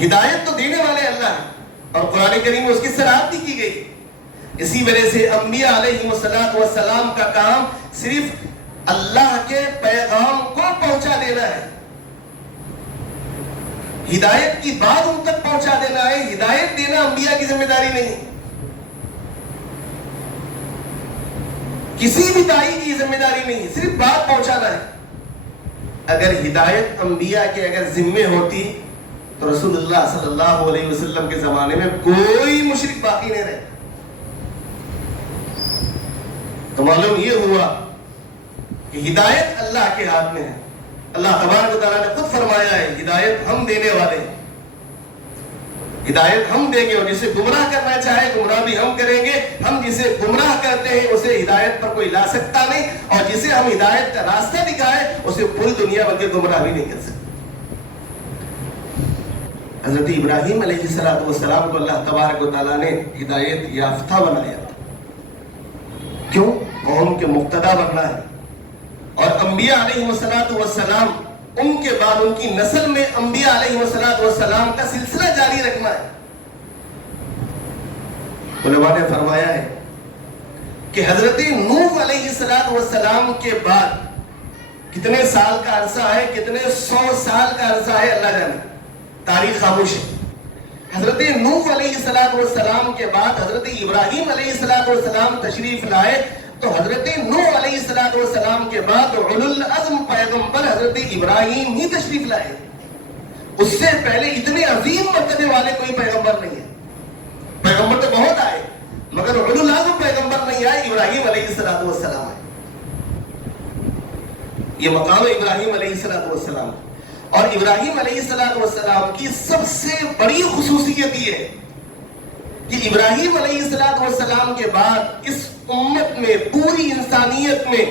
ہدایت تو دینے والے اللہ ہیں, اور قرآن کریم میں اس کی صراحت بھی کی گئی. اسی وجہ سے انبیاء علیہ السلام کا کام صرف اللہ کے پیغام کو پہنچا دینا ہے, ہدایت کی بات ان تک پہنچا دینا ہے. ہدایت دینا انبیاء کی ذمہ داری نہیں, کسی بھی داعی کی ذمہ داری نہیں, صرف بات پہنچانا ہے. اگر ہدایت انبیاء کے اگر ذمے ہوتی تو رسول اللہ صلی اللہ علیہ وسلم کے زمانے میں کوئی مشرک باقی نہیں رہے. تو معلوم یہ ہوا کہ ہدایت اللہ کے ہاتھ میں ہے. اللہ تبارک و تعالیٰ نے خود فرمایا ہے ہدایت ہم دینے والے ہیں, ہدایت ہم دیں گے, اور جسے گمراہ کرنا چاہے گمراہ بھی ہم کریں گے. ہم جسے گمراہ کرتے ہیں اسے ہدایت پر کوئی لا سکتا نہیں, اور جسے ہم ہدایت کا راستہ دکھائے اسے پوری دنیا بلکہ گمراہ بھی نہیں کر سکتے. حضرت ابراہیم علیہ السلام کو اللہ تبارک و تعالیٰ نے ہدایت یافتہ بنایا. کیوں؟ قوم کے مقتدا بننا ہے. اور انبیاء علیہ السلام ان کے بعد ان کی نسل میں انبیاء علیہ السلام کا سلسلہ جاری رکھنا ہے. علماء نے فرمایا ہے کہ حضرت نوح علیہ السلام کے بعد کتنے سال کا عرصہ ہے, کتنے 100 سال کا عرصہ ہے اللہ جانے, تاریخ خاموش ہے. حضرت نوح علیہ السلام کے بعد حضرت ابراہیم علیہ السلام تشریف لائے, تو حضرت نوح علیہ السلام کے بعد اولو العزم پیغمبر حضرت ابراہیم ہی تشریف لائے. اس سے پہلے اتنے عظیم مرتبے والے کوئی پیغمبر نہیں ہے. پیغمبر تو بہت آئے مگر اولو العزم پیغمبر نہیں آئے, ابراہیم علیہ السلام ہے. یہ مقام ابراہیم علیہ السلام. اور ابراہیم علیہ السلام کی سب سے بڑی خصوصیت یہ ہے کہ ابراہیم علیہ السلام کے بعد اس امت میں, پوری انسانیت میں,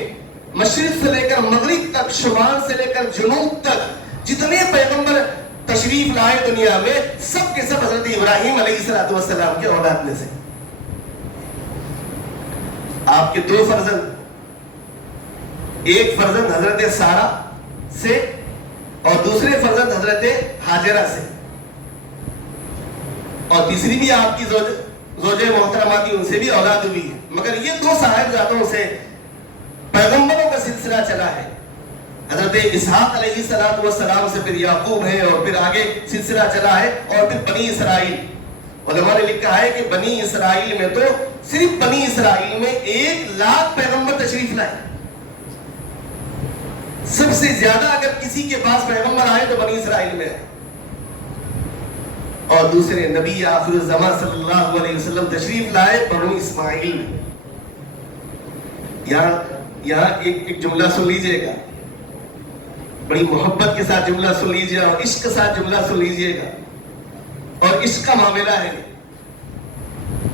مشرق سے لے کر مغرب تک, شمال سے لے کر جنوب تک جتنے پیغمبر تشریف لائے دنیا میں, سب کے سب حضرت ابراہیم علیہ السلام کے اولاد میں سے. آپ کے 2 فرزند, ایک فرزند حضرت سارہ سے اور دوسرے فرزند حضرت ہاجرہ سے, اور تیسری بھی آپ کی زوجہ محترمہ کی, ان سے بھی اولاد ہوئی ہے. مگر یہ 2 صاحبزادوں سے پیغمبروں کا سلسلہ چلا ہے. حضرت اسحاق علیہ السلام سے پھر یعقوب ہے, اور پھر آگے سلسلہ چلا ہے, اور پھر بنی اسرائیل. علماء نے لکھا ہے کہ بنی اسرائیل میں تو صرف بنی اسرائیل میں 1,00,000 پیغمبر تشریف لائے. سب سے زیادہ اگر کسی کے پاس پیغمبر آئے تو بنی اسرائیل میں ہے. اور دوسرے نبی آخر الزمان صلی اللہ علیہ وسلم تشریف لائے بنو اسماعیل میں. یہاں ایک جملہ سن لیجئے گا, بڑی محبت کے ساتھ جملہ سن لیجئے اور عشق کے ساتھ جملہ سن لیجئے گا. اور عشق کا معاملہ ہے.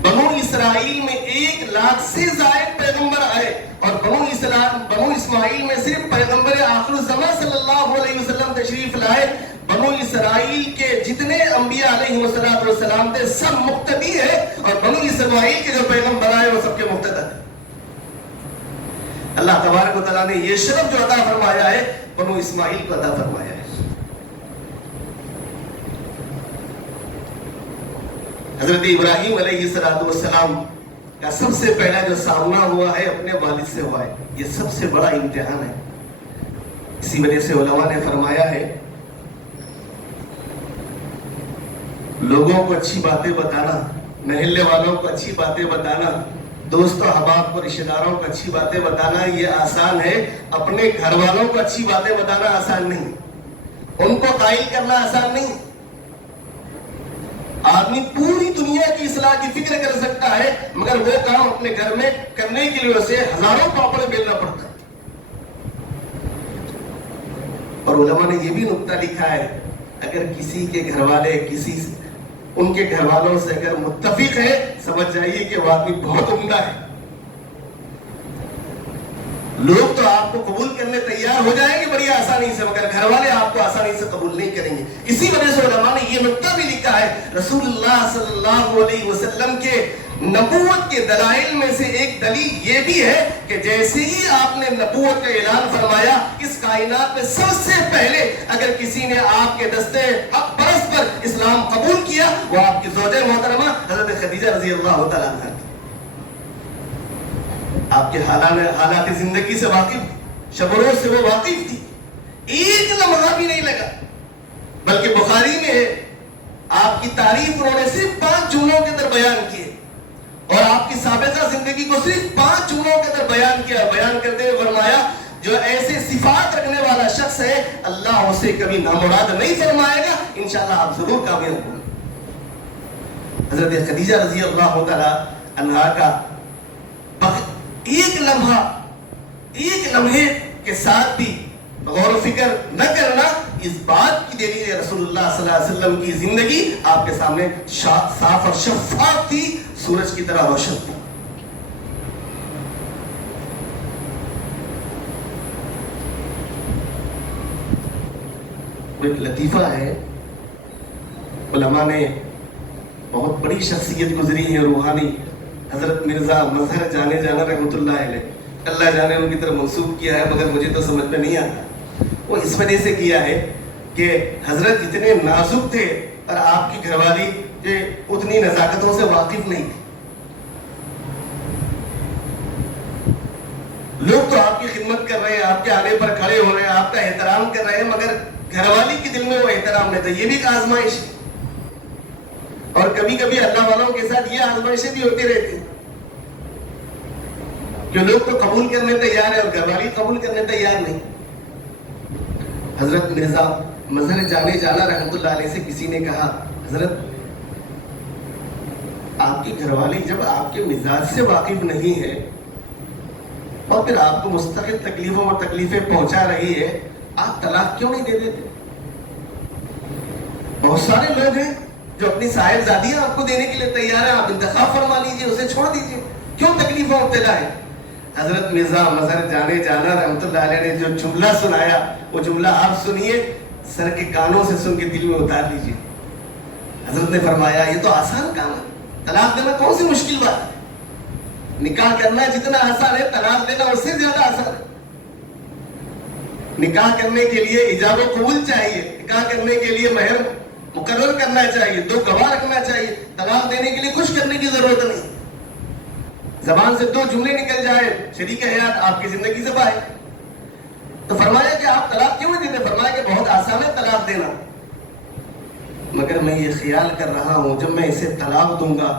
بنو اسرائیل میں 1 لاکھ سے زائد پیغمبر آئے اور بنو اسماعیل میں صرف پیغمبر آخر الزمان صلی اللہ علیہ وسلم تشریف لائے. بنو اسرائیل کے جتنے انبیاء علیہ السلام تھے سب مقتدی ہے اور بنو اسماعیل کے جو پیغمبر آئے وہ سب کے مقتدی تھے. اللہ تبارک و تعالیٰ نے یہ شرف جو عطا فرمایا ہے بنو اسماعیل کو عطا فرمایا ہے. حضرت ابراہیم علیہ السلام کا سب سے پہلا جو سامنا ہوا ہے اپنے والد سے ہوا ہے. یہ سب سے بڑا امتحان ہے. اسی وجہ سے علماء نے فرمایا ہے لوگوں کو اچھی باتیں بتانا, محلے والوں کو اچھی باتیں بتانا, دوست و احباب کو رشتہ داروں کو اچھی باتیں بتانا یہ آسان ہے, اپنے گھر والوں کو اچھی باتیں بتانا آسان نہیں, ان کو قائل کرنا آسان نہیں. آدمی پوری دنیا کی اصلاح کی فکر کر سکتا ہے مگر وہ کام اپنے گھر میں کرنے کے لیے اسے ہزاروں پاپڑ بیلنا پڑتا ہے. اور علماء نے یہ بھی نقطہ لکھا ہے اگر کسی کے گھر والے ان کے گھر والوں سے اگر متفق ہے سمجھ جائیے کہ وہ آدمی بہت عمدہ ہے. لوگ تو آپ کو قبول کرنے تیار ہو جائیں گے بڑی آسانی سے مگر گھر والے آپ کو آسانی سے قبول نہیں کریں گے. اسی وجہ سے علماء نے یہ نقطہ بھی لکھا ہے رسول اللہ صلی اللہ علیہ وسلم کے نبوت کے دلائل میں سے ایک دلیل یہ بھی ہے کہ جیسے ہی آپ نے نبوت کا اعلان فرمایا اس کائنات میں سب سے پہلے اگر کسی نے آپ کے دستے حق پرست پر اسلام قبول کیا وہ آپ کی زوجہ محترمہ حضرت خدیجہ رضی اللہ تعالیٰ عنہا تھی. آپ کے حالات زندگی سے واقف, شب و روز سے وہ واقف تھی, ایک لمحہ بھی نہیں لگا. بلکہ بخاری میں آپ کی تعریف انہوں نے صرف 5 جملوں کے اندر بیان کیے اور آپ کی سابقہ زندگی کو صرف 5 جملوں کے اندر بیان کیا. بیان کرتے ہوئے فرمایا جو ایسے صفات رکھنے والا شخص ہے اللہ اسے کبھی نامراد نہیں فرمائے گا, انشاءاللہ آپ ضرور کامیاب ہوں. حضرت خدیجہ رضی اللہ تعالیٰ عنہا کا ایک لمحے کے ساتھ بھی غور و فکر نہ کرنا اس بات کی دلیل ہے رسول اللہ صلی اللہ علیہ وسلم کی زندگی آپ کے سامنے صاف اور شفاف تھی, سورج کی طرح روشن تھی. ایک لطیفہ ہے, علماء نے بہت بڑی شخصیت گزری ہے روحانی, حضرت مرزا مظہر جانے جانا رحمۃ اللہ علیہ, اللہ جانے ان کی طرف منسوب کیا ہے مگر مجھے تو سمجھ میں نہیں آتا. وہ اس وجہ سے کیا ہے کہ حضرت اتنے نازک تھے اور آپ کی گھر والی اتنی نزاکتوں سے واقف نہیں تھی. لوگ تو آپ کی خدمت کر رہے ہیں, آپ کے آنے پر کھڑے ہو رہے ہیں, آپ کا احترام کر رہے ہیں مگر گھر والی کے دل میں وہ احترام نہیں تھا. یہ بھی ایک آزمائش ہے اور کبھی کبھی اللہ والوں کے ساتھ یہ آزمائشیں بھی ہوتی رہتی ہیں کہ لوگ تو قبول کرنے تیار ہے اور گھر والی قبول کرنے تیار نہیں. حضرت مرزا مظہر جانے جانا رحمۃ اللہ علیہ سے کسی نے کہا حضرت آپ کی گھر والی جب آپ کے مزاج سے واقف نہیں ہے اور پھر آپ کو مستقل تکلیفوں اور تکلیفیں پہنچا رہی ہے آپ طلاق کیوں نہیں دے دیتے؟ بہت سارے لوگ ہیں جو اپنی صاحبزادیاں آپ کو دینے کے لیے تیار ہیں, آپ انتخاب فرما لیجئے, اسے چھوڑ دیجئے, کیوں تکلیفوں مبتلا ہے؟ حضرت مرزا مظہر جانے جانا رحمۃ اللہ علیہ نے جو جملہ سنایا وہ جملہ آپ سنیے, سر کے کانوں سے سن کے دل میں اتار لیجئے. حضرت نے فرمایا یہ تو آسان کام ہے, طلاق دینا کون سی مشکل بات ہے؟ نکاح کرنا جتنا آسان ہے طلاق دینا اس سے زیادہ آسان ہے. نکاح کرنے کے لیے ایجاب و قبول چاہیے, نکاح کرنے کے لیے مہر مقرر کرنا چاہیے, 2 گواہ رکھنا چاہیے, طلاق دینے کے لیے کچھ کرنے کی ضرورت نہیں. زبان سے 2 جملے نکل جائے شریک حیات آپ کی زندگی سے باہر. تو فرمایا کہ آپ طلاق کیوں نہیں دیتے؟ فرمایا کہ بہت آسان ہے طلاق دینا, مگر میں یہ خیال کر رہا ہوں جب میں اسے طلاق دوں گا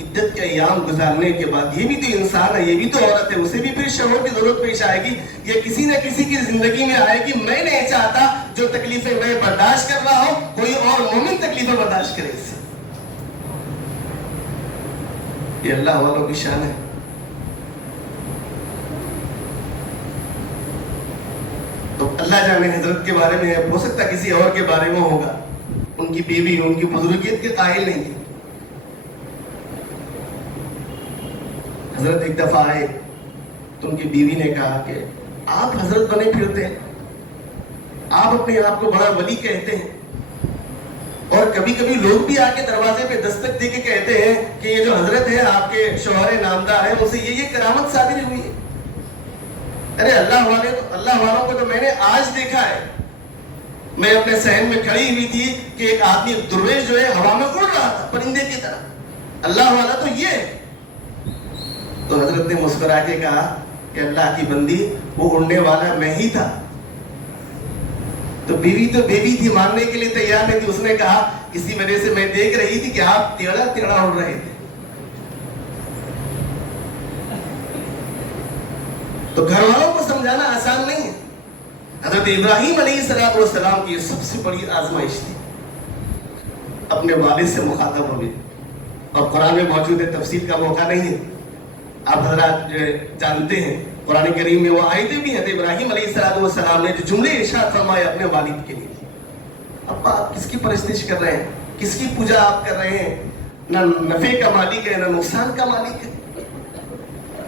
عدت کے ایام گزارنے کے بعد یہ بھی تو انسان ہے, یہ بھی تو عورت ہے, اسے بھی پھر شوہر کی ضرورت پیش آئے گی, یہ کسی نہ کسی کی زندگی میں آئے گی. میں نہیں چاہتا جو تکلیفیں میں برداشت کر رہا ہوں کوئی اور مومن تکلیفیں برداشت کرے. اس سے یہ اللہ والوں کی شان ہے. تو اللہ جانے حضرت کے بارے میں ہو سکتا کسی اور کے بارے میں ہوگا, ان کی بیوی ان کی بزرگیت کے قائل نہیں تھے. حضرت ایک دفعہ آئے تو ان کی بیوی نے کہا کہ آپ حضرت بنے پھرتے ہیں, آپ اپنے آپ کو بڑا ولی کہتے ہیں, اور کبھی کبھی لوگ بھی آ کے دروازے پہ دستک دے کے کہتے ہیں کہ یہ جو حضرت ہے آپ کے شوہر نامدار ہیں, اسے یہ کرامت صادر ہوئی ہے. ارے اللہ والوں کو تو میں نے آج دیکھا ہے. میں اپنے صحن میں کھڑی ہوئی تھی کہ ایک آدمی درویش جو ہے ہوا میں اڑ رہا تھا پرندے کی طرح. اللہ والا تو یہ ہے. تو حضرت نے مسکرا کے کہا کہ اللہ کی بندی, وہ اڑنے والا میں ہی تھا. تو بیوی تھی, ماننے کے لیے تیار نہیں تھی. اس نے کہا اسی وجہ سے میں دیکھ رہی تھی کہ آپ ٹیڑھا اڑ رہے تھے. تو گھر والوں کو سمجھانا آسان نہیں ہے. حضرت ابراہیم علیہ السلام کی یہ سب سے بڑی آزمائش تھی. اپنے والد سے مخاطب ہوئے, اور قرآن میں موجود ہے, تفسیر کا موقع نہیں ہے. آپ حضرات جانتے ہیں قرآن کریم میں وہ آیتیں بھی ہیں. ابراہیم علیہ السلام نے جو جملے ارشاد فرمائے اپنے والد کے لیے, ابا آپ کس کی پرستش کر رہے ہیں, کس کی پوجا آپ کر رہے ہیں, نہ نفع کا مالک ہے نہ نقصان کا مالک ہے,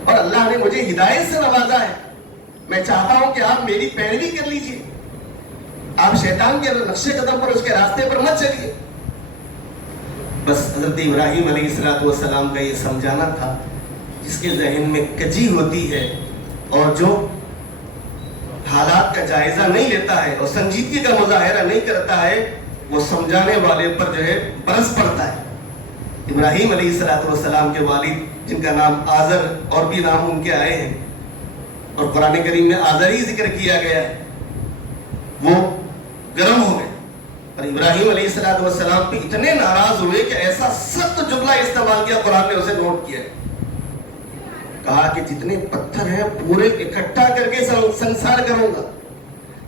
اور اللہ نے مجھے ہدایت سے نوازا ہے. میں چاہتا ہوں کہ آپ میری پیروی کر لیجئے, آپ شیطان کے نقش قدم پر, اس کے راستے پر مت چلیے. بس حضرت ابراہیم علیہ السلام کا یہ سمجھانا تھا. جس کے ذہن میں کجی ہوتی ہے اور جو حالات کا جائزہ نہیں لیتا ہے اور سنجیدگی کا مظاہرہ نہیں کرتا ہے, وہ سمجھانے والے پر جو ہے برس پڑتا ہے. ابراہیم علیہ السلام کے والد جن کا نام آزر اور بھی نام ان کے آئے ہیں, اور قرآن کریم میں آزر ہی ذکر کیا گیا ہے, وہ گرم ہو گئے اور ابراہیم علیہ السلام پہ اتنے ناراض ہوئے کہ ایسا سخت جملہ استعمال کیا, قرآن نے اسے نوٹ کیا. کہا کہ جتنے پتھر ہیں پورے اکٹھا کر کے سنسار کروں گا.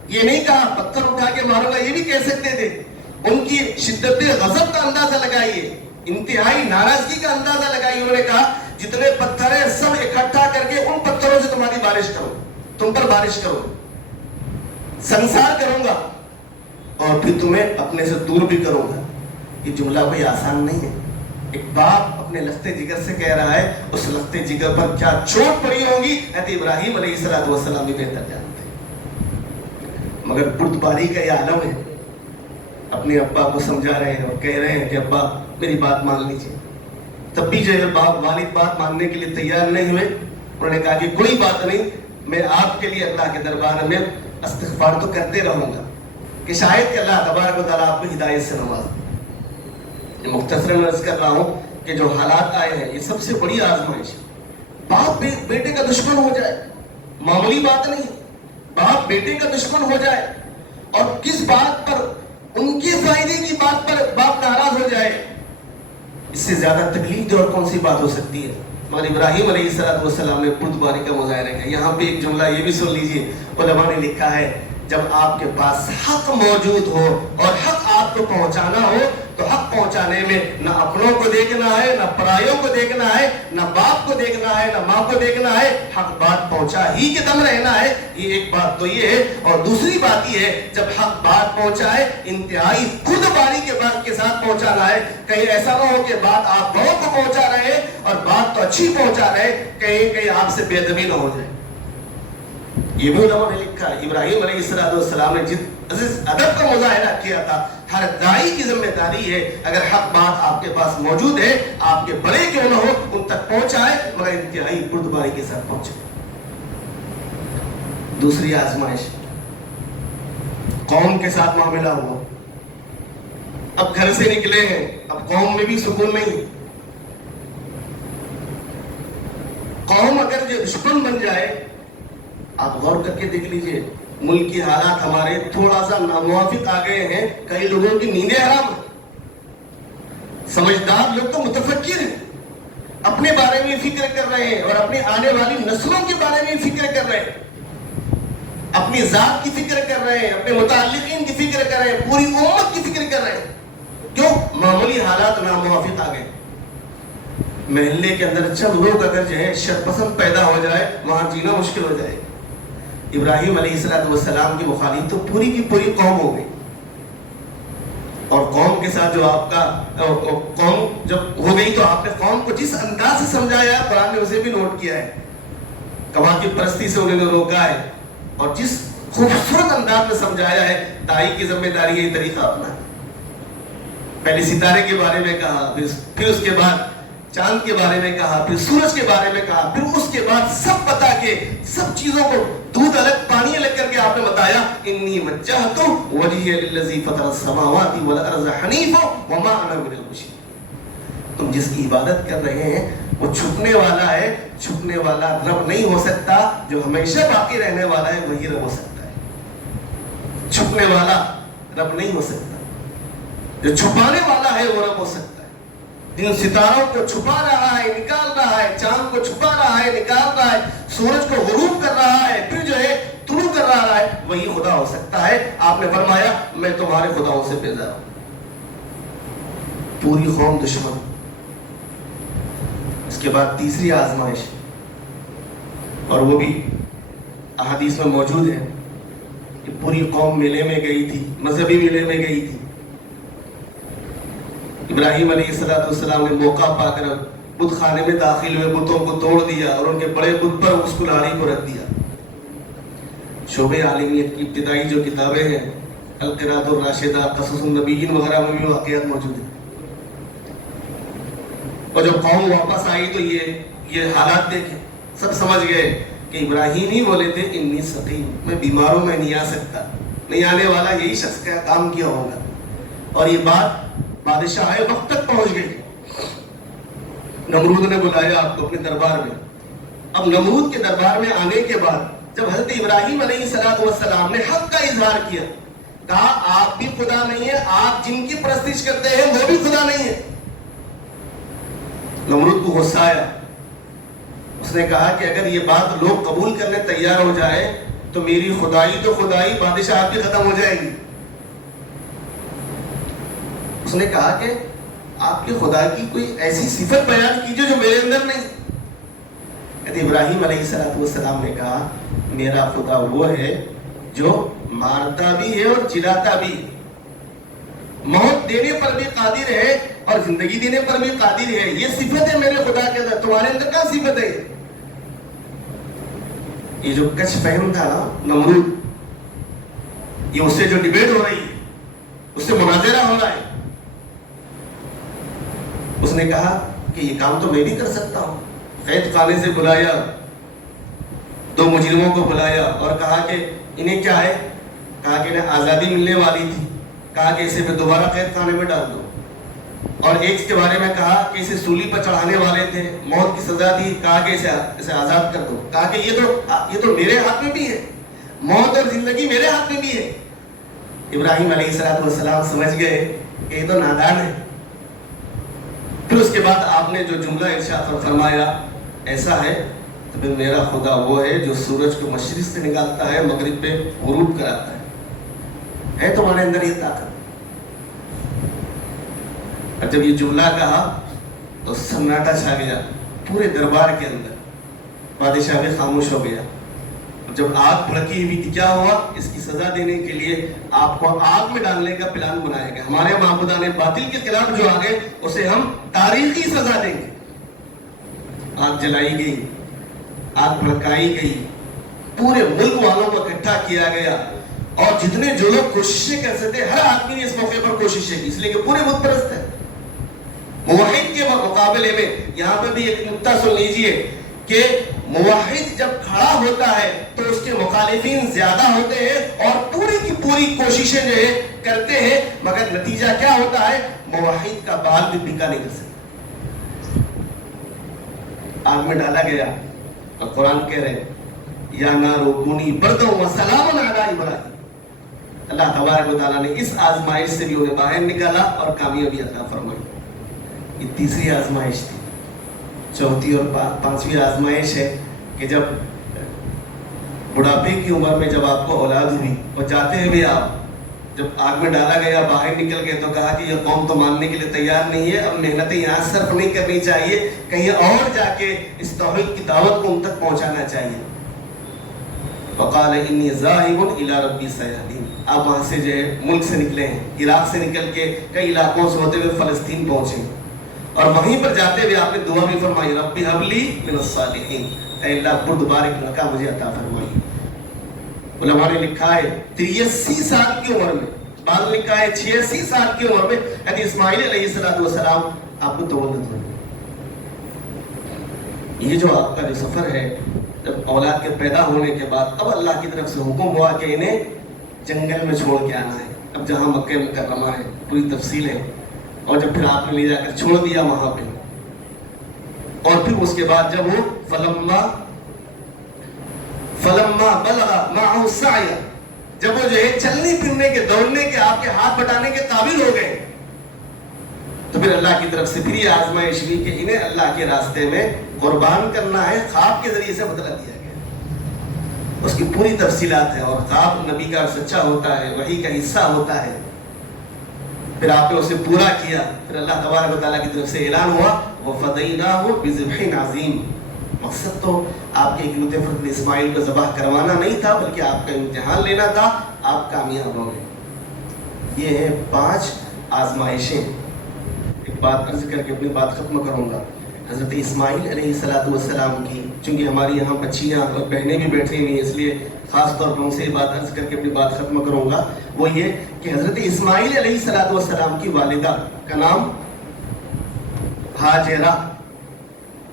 یہ نہیں کہا پتھر اٹھا کے ماروں گا, یہ بھی کہہ سکتے تھے. ان کی شدت غضب کا اندازہ لگائیے, انتہائی ناراضگی کا اندازہ لگائیے. انہوں نے کہا جتنے پتھر ہیں سب اکٹھا کر کے ان پتھروں سے تمہاری بارش کرو, تم پر بارش کرو, سنسار کروں گا, اور پھر تمہیں اپنے سے دور بھی کروں گا. یہ جملہ کوئی آسان نہیں ہے. ایک باپ اپنے لختے جگر سے کہہ رہا ہے, اس لختے جگر پر کیا چوٹ پڑی ہوگی حضرت ابراہیم علیہ السلام بھی بہتر جانتے ہیں. مگر بردباری کا یہ عالم ہے. اپنے ابا کو سمجھا رہے ہیں اور کہہ رہے ہیں کہ ابا میری بات مان لیجیے. تب بھی جو ہے والد بات ماننے کے لیے تیار نہیں ہوئے. انہوں نے کہا کہ کوئی بات نہیں, میں آپ کے لیے اللہ کے دربار میں استغفار تو کرتے رہوں گا کہ شاید کہ اللہ تبارک و تعالیٰ آپ کو ہدایت سے نوازے. مختصراً عرض کر رہا ہوں کہ جو حالات آئے ہیں یہ سب سے بڑی آزمائش ہے. باپ بیٹے کا دشمن ہو جائے, معمولی بات نہیں. باپ بیٹے کا دشمن ہو جائے, اور کس بات پر, ان کے فائدے کی بات پر باپ ناراض ہو جائے, اس سے زیادہ تکلیف اور کون سی بات ہو سکتی ہے. مگر ابراہیم علیہ السلام نے بردباری کا مظاہرہ کیا. یہاں پہ ایک جملہ یہ بھی سن لیجئے, علماء نے لکھا ہے جب آپ کے پاس حق موجود ہو اور حق آپ کو پہنچانا ہو, تو حق پہنچانے میں نہ اپنوں کو دیکھنا ہے, نہ پرائیوں کو دیکھنا ہے, نہ باپ کو دیکھنا ہے, نہ ماں کو دیکھنا ہے. حق بات پہنچا ہی کے دم رہنا ہے. یہ ایک بات تو یہ ہے. اور دوسری بات یہ ہے, جب حق بات پہنچائے انتہائی خود باری کے بات کے ساتھ پہنچانا ہے. کہیں ایسا نہ ہو کہ بات آپ بہت کو پہنچا رہے اور بات تو اچھی پہنچا رہے, کہیں آپ سے بے ادبی نہ ہو جائے. یہ بھی علماء نے لکھا ہے. ابراہیم علیہ السلام نے جس ادب کا مظاہرہ کیا تھا, ہر داعی کی ذمہ داری ہے اگر حق بات آپ کے پاس موجود ہے, آپ کے بڑے کیوں نہ ہو, ان تک پہنچائے, مگر انتہائی بردباری کے ساتھ پہنچائے. دوسری آزمائش قوم کے ساتھ معاملہ ہوا. اب گھر سے نکلے ہیں, اب قوم میں بھی سکون نہیں. قوم اگر جو دشمن بن جائے, آپ غور کر کے دیکھ لیجئے, ملک کی حالات ہمارے تھوڑا سا ناموافق آ گئے ہیں. کئی لوگوں کی نیندیں حرام ہیں. سمجھدار لوگ تو متفکر ہیں, اپنے بارے میں فکر کر رہے ہیں اور اپنی آنے والی نسلوں کے بارے میں فکر کر رہے ہیں, اپنی ذات کی فکر کر رہے ہیں, اپنے متعلقین کی فکر کر رہے ہیں, پوری امت کی فکر کر رہے ہیں. کیوں؟ معمولی حالات ناموافق آ گئے. محلے کے اندر چند لوگ اگر جو ہے شرپسند پیدا ہو جائے, وہاں جینا مشکل ہو جائے. ابراہیم علیہ السلام کی مخالف تو پوری کی پوری قوم ہو گئی, اور قوم کے ساتھ جو آپ کا قوم جب ہو گئی تو آپ نے قوم کو جس انداز سے سمجھایا ہے قرآن نے اسے بھی نوٹ کیا ہے. کواکب پرستی سے انہوں نے روکا ہے اور جس خوبصورت انداز میں سمجھایا ہے. دائی کی ذمہ داری یہ طریقہ اپنا ہے. پہلے ستارے کے بارے میں کہا, پھر اس کے بعد چاند کے بارے میں کہا, پھر سورج کے بارے میں کہا, پھر اس کے بعد سب بتا کے سب چیزوں کو دودھ الگ پانی الگ کر کے آپ نے بتایا انی وجہت وجہی للذی فطر السماوات والارض حنیفا وما انا من المشرکین. تم جس کی عبادت کر رہے ہیں وہ چھپنے والا ہے. چھپنے والا رب نہیں ہو سکتا. جو ہمیشہ باقی رہنے والا ہے وہی رب ہو سکتا ہے. چھپنے والا رب نہیں ہو سکتا. جو چھپانے والا ہے وہ رب ہو سکتا ہے. جن ستاروں کو چھپا رہا ہے نکال رہا ہے, چاند کو چھپا رہا ہے نکال رہا ہے, سورج کو غروب کر رہا ہے پھر جو ہے طلوع کر رہا ہے, وہی خدا ہو سکتا ہے. آپ نے فرمایا میں تمہارے خداؤں سے بیزار ہوں. پوری قوم دشمن. اس کے بعد تیسری آزمائش, اور وہ بھی احادیث میں موجود ہے کہ پوری قوم میلے میں گئی تھی, مذہبی میلے میں گئی تھی. ابراہیم علیہ السلام نے موقع پا کر بت خانے میں داخل ہوئے, بتوں کو توڑ دیا اور ان کے بڑے بت پر اس کلاڑی کو رکھ دیا. شعبہ عالمیت کی ابتدائی جو کتابیں ہیں القراءۃ الراشدہ, قصص النبیین وغیرہ میں بھی واقعات موجود ہیں. اور جب قوم واپس آئی تو یہ حالات دیکھیں, سب سمجھ گئے کہ ابراہیم ہی بولے تھے انی سقیم, میں بیماروں میں نہیں آ سکتا, نہیں آنے والا یہی شخص کا کام کیا ہوگا. اور یہ بات بادشاہ وقت تک پہنچ گئی. نمرود نے بلایا آپ کو اپنے دربار میں. اب نمرود کے دربار میں آنے کے بعد جب حضرت ابراہیم علیہ السلام نے حق کا اظہار کیا, کہا آپ بھی خدا نہیں ہے, آپ جن کی پرستش کرتے ہیں وہ بھی خدا نہیں ہے. نمرود کو غصہ آیا. اس نے کہا کہ اگر یہ بات لوگ قبول کرنے تیار ہو جائے تو میری خدائی تو خدائی, بادشاہت بھی ختم ہو جائے گی. اس نے کہا کہ آپ کی خدا کی کوئی ایسی صفت بیان کیجیے جو میرے اندر نہیں. ابراہیم علیہ السلام نے کہا میرا خدا وہ ہے جو مارتا بھی ہے اور چلاتا بھی, موت دینے پر بھی قادر ہے اور زندگی دینے پر بھی قادر ہے. یہ صفت ہے میرے خدا کے اندر, تمہارے اندر کیا صفت ہے؟ یہ جو کچھ فہم تھا نا نمرود, یہ اس سے جو ڈیبیٹ ہو رہی ہے, اس سے مناظرہ ہو رہا ہے, اس نے کہا کہ یہ کام تو میں بھی کر سکتا ہوں. قید خانے سے بلایا, 2 مجرموں کو بلایا اور کہا کہ انہیں کیا ہے, کہا کہ انہیں آزادی ملنے والی تھی, کہا کہ اسے میں دوبارہ قید خانے میں ڈال دو. اور ایک کے بارے میں کہا کہ اسے سولی پر چڑھانے والے تھے, موت کی سزا دی, کہا کہ اسے آزاد کر دو. کہا کہ یہ تو میرے ہاتھ میں بھی ہے, موت اور زندگی میرے ہاتھ میں بھی ہے. ابراہیم علیہ السلام سمجھ گئے کہ یہ تو نادان ہے. پھر اس کے بعد آپ نے جو جملہ ارشاد فرمایا ایسا ہے تو پھر میرا خدا وہ ہے جو سورج کو مشرق سے نکالتا ہے مغرب پہ غروب کراتا ہے تمہارے اندر یہ طاقت. اور جب یہ جملہ کہا تو سناٹا چھا گیا پورے دربار کے اندر. بادشاہ بھی خاموش ہو گیا. جب آگ بھڑکی ہوئی تھی, کیا ہوا, اس کی سزا دینے کے لیے آپ کو آگ میں ڈالنے کا پلان بنایا گیا. ہمارے معبودان باطل کے خلاف جو آگے اسے ہم تاریخی سزا دیں گے. آگ جلائی گئی, آگ بھڑکائی گئی, پورے ملک والوں کو اکٹھا کیا گیا اور جتنے جو لوگ کوششیں کر سکتے ہر آدمی نے اس موقع پر کوششیں کی, اس لیے کہ پورے بت پرست ہے. موحد کے مقابلے میں یہاں پہ بھی ایک نقطہ سن لیجئے کہ موحد جب کھڑا ہوتا ہے تو اس کے مخالفین زیادہ ہوتے ہیں اور پوری کی پوری کوششیں جو ہے کرتے ہیں, مگر نتیجہ کیا ہوتا ہے, موحد کا بال بھی بکا نہیں کر سکتا. آگ میں ڈالا گیا اور قرآن کہہ رہے یا نارو کونی بردو و سلام علی ابراہیم. اللہ تبارک و تعالیٰ نے اس آزمائش سے بھی انہیں باہر نکالا اور کامیابی عطا فرمائی. یہ تیسری آزمائش تھی. چوتھی اور پانچویں آزمائش ہے کہ جب بڑھاپے کی عمر میں جب آپ کو اولاد ہوئی اور جاتے ہوئے آپ جب آگ میں ڈالا گیا باہر نکل گئے تو کہا کہ یہ قوم تو ماننے کے لیے تیار نہیں ہے, اب محنتیں یہاں صرف نہیں کرنی چاہیے, کہیں اور جا کے اس توحید کی دعوت کو ان تک پہنچانا چاہیے. وقال انی ذاہب الی ربی سیہدین. آپ وہاں سے جو ہے ملک سے نکلے ہیں, عراق سے نکل کے کئی علاقوں سے ہوتے ہوئے فلسطین پہنچے, اور وہیں پر جاتے ہوئے آپ نے دعا بھی فرمائی, ربی حب لی من الصالحین, اے اللہ بردبار ایک لڑکا مجھے عطا فرمائی. علماء نے لکھا ہے 83 سال کی عمر میں, بعض نے لکھا ہے 86 سال کی عمر میں یعنی اسماعیل علیہ السلام آپ کو تولد ہوئی. یہ جو آپ کا جو سفر ہے, جب اولاد کے پیدا ہونے کے بعد اب اللہ کی طرف سے حکم ہوا کہ انہیں جنگل میں چھوڑ کے آنا ہے. اب جہاں مکہ مکرمہ ہے, پوری تفصیل ہے, اور جب پھر آپ نے لے جا کر چھوڑ دیا وہاں پہ, اور پھر اس کے بعد جب وہ فلما بلغ معه السعي, جب وہ جو ہے چلنے پھرنے کے, دوڑنے کے, آپ کے ہاتھ بٹانے کے قابل ہو گئے, تو پھر اللہ کی طرف سے پھر یہ آزمائش ہوئی کہ انہیں اللہ کے راستے میں قربان کرنا ہے. خواب کے ذریعے سے بدلہ دیا گیا, اس کی پوری تفصیلات ہیں, اور خواب نبی کا سچا ہوتا ہے, وحی کا حصہ ہوتا ہے. پھر آپ نے اسے پورا کیا, پھر اللہ تبارک و تعالیٰ کی طرف سے اعلان ہوا وَفَدَيْنَاهُ بِذِبْحٍ عَظِيمٍ. مقصد تو آپ کے اکلوتے فرزند اسماعیل کو ذبح کروانا نہیں تھا, بلکہ آپ کا امتحان لینا تھا. آپ کامیاب ہو گئے. یہ ہے 5 آزمائشیں. ایک بات عرض کر کے اپنی بات ختم کروں گا. حضرت اسماعیل علیہ السلام کی, چونکہ ہماری یہاں بچیاں اور بہنیں بھی بیٹھی ہوئی ہیں, اس لیے خاص طور پر ان سے یہ بات عرض کر کے اپنی بات ختم کروں گا. وہ یہ کہ حضرت اسماعیل علیہ السلام کی والدہ کا نام ہاجرہ,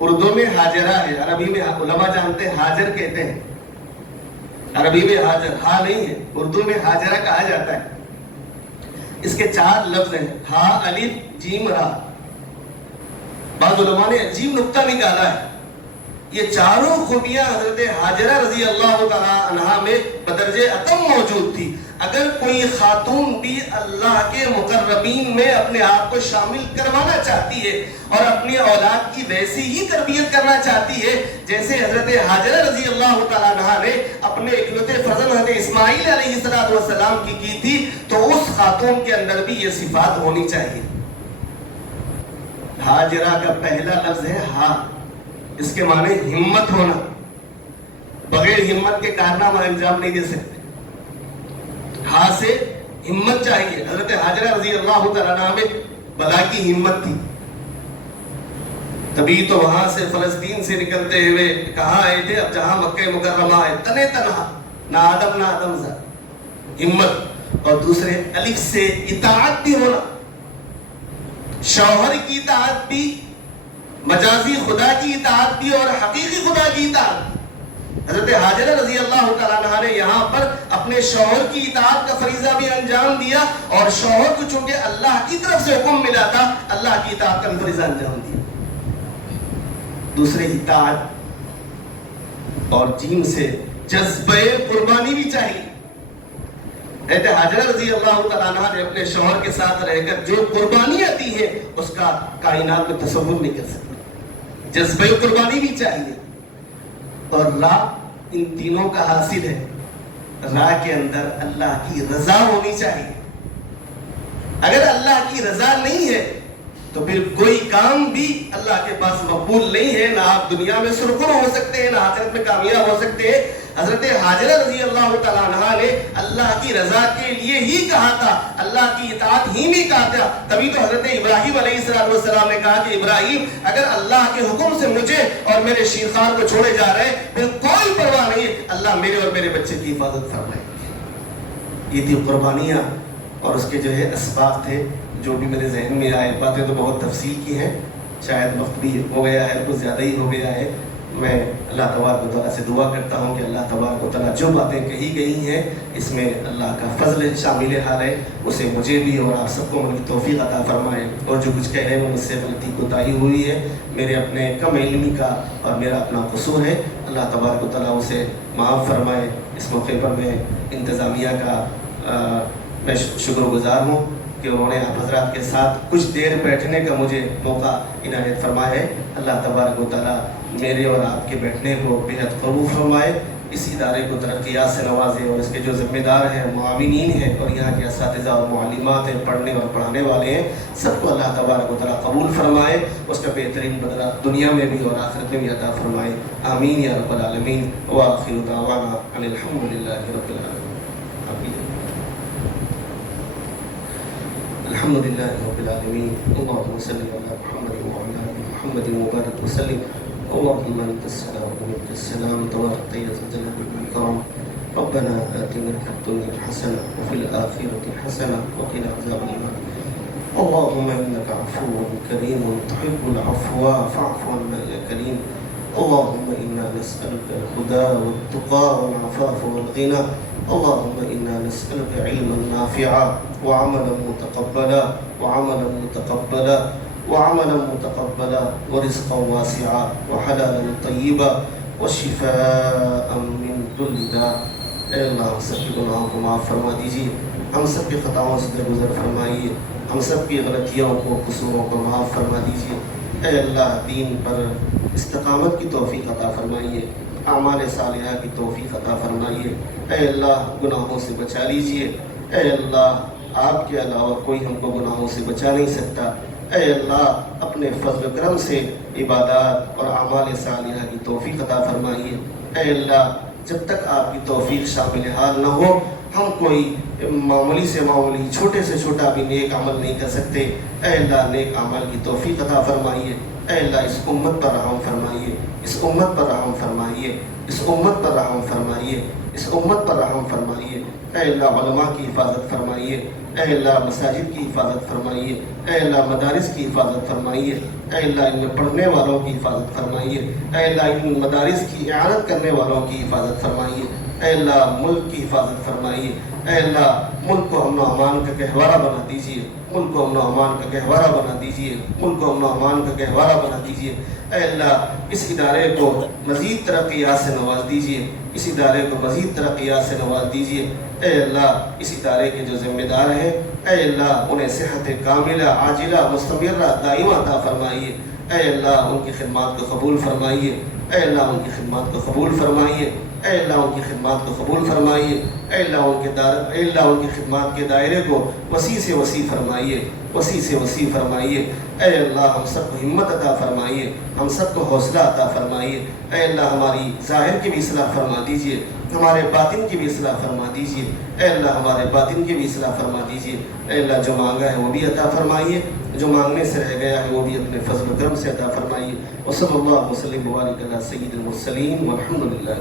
اردو میں ہاجرہ ہے, عربی میں علماء جانتے ہیں ہاجر کہتے ہیں, عربی میں ہاجر ہا نہیں ہے, اردو میں ہاجرہ کہا جاتا ہے. اس کے 4 لفظ ہیں, ہا الف جیم را. بعض علماء نے عجیب نقطہ نکالا ہے, یہ چاروں خوبیاں حضرت ہاجرہ رضی اللہ تعالیٰ عنہا میں بدرجہ اتم موجود تھی. اگر کوئی خاتون بھی اللہ کے مقربین میں اپنے آپ کو شامل کروانا چاہتی ہے اور اپنی اولاد کی ویسی ہی تربیت کرنا چاہتی ہے جیسے حضرت ہاجرہ رضی اللہ تعالیٰ عنہا نے اپنے اکلوتے فرزند حضرت اسماعیل علیہ السلام کی تھی, تو اس خاتون کے اندر بھی یہ صفات ہونی چاہیے. ہاجرہ کا پہلا لفظ ہے ہا, اس کے معنی ہمت ہونا. بغیر ہمت کے کارنامہ انجام نہیں دے سکتے. ہاں سے ہمت چاہیے. حضرت ہاجرہ رضی اللہ تعالیٰ عنہ میں بلا کی ہمت تھی, تبھی تو وہاں سے فلسطین سے نکلتے ہوئے کہاں آئے تھے, اب جہاں مکہ مکرمہ ہے, تنے تنہا, نہ آدم نہ آدم زا. ہمت. اور دوسرے الف سے اطاعت بھی ہونا, شوہر کی اطاعت بھی, مجازی خدا کی اطاعت بھی, اور حقیقی خدا کی اطاعت. حضرت ہاجرہ رضی اللہ تعالیٰ عنہ نے یہاں پر اپنے شوہر کی اطاعت کا فریضہ بھی انجام دیا, اور شوہر کو چونکہ اللہ کی طرف سے حکم ملا تھا, اللہ کی اطاعت کا بھی فریضہ انجام دیا. دوسرے اطاعت, اور جیم سے جذبہ قربانی بھی چاہیے. حضرت ہاجرہ رضی اللہ تعالیٰ عنہ نے اپنے شوہر کے ساتھ رہ کر جو قربانیاں دی ہیں اس کا کائنات میں تصور نہیں کر سکتے. جذبہ قربانی بھی چاہیے. اور راہ ان تینوں کا حاصل ہے. راہ کے اندر اللہ کی رضا ہونی چاہیے. اگر اللہ کی رضا نہیں ہے تو پھر کوئی کام بھی اللہ کے پاس مقبول نہیں ہے. نہ آپ دنیا میں سرخرو ہو سکتے ہیں, نہ آخرت میں کامیاب ہو سکتے ہیں. حضرت ہاجرہ رضی اللہ تعالیٰ عنہ نے اللہ کی رضا کے لیے ہی کہا تھا, اللہ کی اطاعت ہی میں کہا تھا. تبھی تو حضرت ابراہیم علیہ السلام نے کہا کہ ابراہیم اگر اللہ کے حکم سے مجھے اور میرے شیرخوار کو چھوڑے جا رہے ہیں, پھر کوئی پرواہ نہیں, اللہ میرے اور میرے بچے کی حفاظت فرمائے. یہ تھی قربانیاں, اور اس کے جو ہے اسباب تھے جو بھی میرے ذہن میں آئے. باتیں تو بہت تفصیل کی ہیں, شاید وقت بھی ہو گیا ہے, کچھ زیادہ ہی ہو گیا ہے. میں اللہ تبارک و تعالیٰ سے دعا کرتا ہوں کہ اللہ تبارک و تعالیٰ جو باتیں کہی گئی ہیں اس میں اللہ کا فضل شامل حال ہے, اسے مجھے بھی اور آپ سب کو میری توفیق عطا فرمائے. اور جو کچھ کہہ رہے ہیں مجھ سے غلطی کوتاہی ہوئی ہے, میرے اپنے کم علمی کا اور میرا اپنا قصور ہے, اللہ تبارک و تعالیٰ اسے معاف فرمائے. اس موقع پر میں انتظامیہ کا میں شکر گزار ہوں کہ انہوں نے آپ حضرات کے ساتھ کچھ دیر بیٹھنے کا مجھے موقع عنایت فرمایا ہے. اللہ تبارک و تعالیٰ میرے اور آپ کے بیٹھنے کو بے حد قبول فرمائے. اس ادارے کو ترقیات سے نوازے، اور اس کے جو ذمہ دار ہیں، معاونین ہیں، اور یہاں کے اساتذہ اور معلمات ہیں، پڑھنے اور پڑھانے والے ہیں، سب کو اللہ تبارک و تعالیٰ قبول فرمائے، اس کا بہترین بدلہ دنیا میں بھی اور آخرت میں بھی عطا فرمائے، آمین یا رب العالمین، وآخر دعوانا ان الحمد للہ رب العالمین۔ آمین۔ الحمد للہ رب العالمین، اللہم صلی علی محمد وعلی آل محمد وبارک وسلم، اللهم انت السلام ومنك السلام تبارك يا ذا الجلال والاكرام، ربنا آتنا في الدنيا حسنه وفي الاخره حسنه وقنا عذاب النار، اللهم انك عفو كريم تحب العفو فاعف عنا يا كريم، اللهم انا نسالك الهدى والتقى والعفاف والغنى، اللهم انا نسالك علما نافعا وعملا متقبلا وعملا متقبلا ورزقا واسعا وحلالا طیبا وشفاء من كل داء۔ اے اللہ ہم سب کے گناہوں کو معاف فرما دیجیے، ہم سب کی خطاؤں سے درگزر فرمائیے، ہم سب کی غلطیوں کو قصوروں کو معاف فرما دیجیے۔ اے اللہ دین پر استقامت کی توفیق عطا فرمائیے، اعمال صالحہ کی توفیق عطا فرمائیے۔ اے اللہ گناہوں سے بچا لیجیے، اے اللہ آپ کے علاوہ کوئی ہم کو گناہوں سے بچا نہیں سکتا۔ اے اللہ اپنے فضل و کرم سے عبادات اور اعمال صالحہ کی توفیق عطا فرمائیے۔ اے اللہ جب تک آپ کی توفیق شامل حال نہ ہو ہم کوئی معمولی سے معمولی چھوٹے سے چھوٹا بھی نیک عمل نہیں کر سکتے۔ اے اللہ نیک عمل کی توفیق عطا فرمائیے۔ اے اللہ اس امت پر رحم فرمائیے، اس امت پر رحم فرمائیے، اس امت پر رحم فرمائیے، اس امت پر رحم فرمائیے۔ اے اللہ علماء کی حفاظت فرمائیے، اے اللہ مساجد کی حفاظت فرمائیے، اے اللہ مدارس کی حفاظت فرمائیے، اے اللہ ان میں پڑھنے والوں کی حفاظت فرمائیے، اے اللہ ان مدارس کی اعانت کرنے والوں کی حفاظت فرمائیے، اے اللہ ملک کی حفاظت فرمائیے، اے اللہ ملک کو امن و امان کا گہوارہ بنا دیجیے، ملک کو امن و امان کا گہوارہ بنا دیجیے، ملک کو امن و امان کا گہوارہ بنا دیجیے۔ اے اللہ اس ادارے کو مزید ترقیات سے نواز دیجیے، اس ادارے کو مزید ترقیات سے نواز دیجیے۔ اے اللہ اس ادارے کے جو ذمہ دار ہیں اے اللہ انہیں صحت کاملہ عاجلہ مستمرہ دائمہ عطا فرمائیے۔ اے اللہ ان کی خدمات کو قبول فرمائیے، اے اللہ ان کی خدمات کو قبول فرمائیے، اے اللہ ان کی خدمات کو قبول فرمائیے، اے اللہ ان کی خدمات کے دائرے کو وسیع سے وسیع فرمائیے، وسیع سے وسیع فرمائیے۔ اے اللہ ہم سب کو ہمت عطا فرمائیے، ہم سب کو حوصلہ عطا فرمائیے۔ اے اللہ ہماری ظاہر کی بھی اصلاح فرما دیجیے، ہمارے باطن کی بھی اصلاح فرما دیجیے۔ اے اللہ ہمارے باطن کی بھی اصلاح فرما دیجیے۔ اے اللہ جو مانگا ہے وہ بھی عطا فرمائیے، جو مانگنے سے رہ گیا ہے وہ بھی اپنے فضل و کرم سے عطا فرمائیے۔ وصلی اللہ وسلم وبارک علی سید المرسلین والحمد للہ۔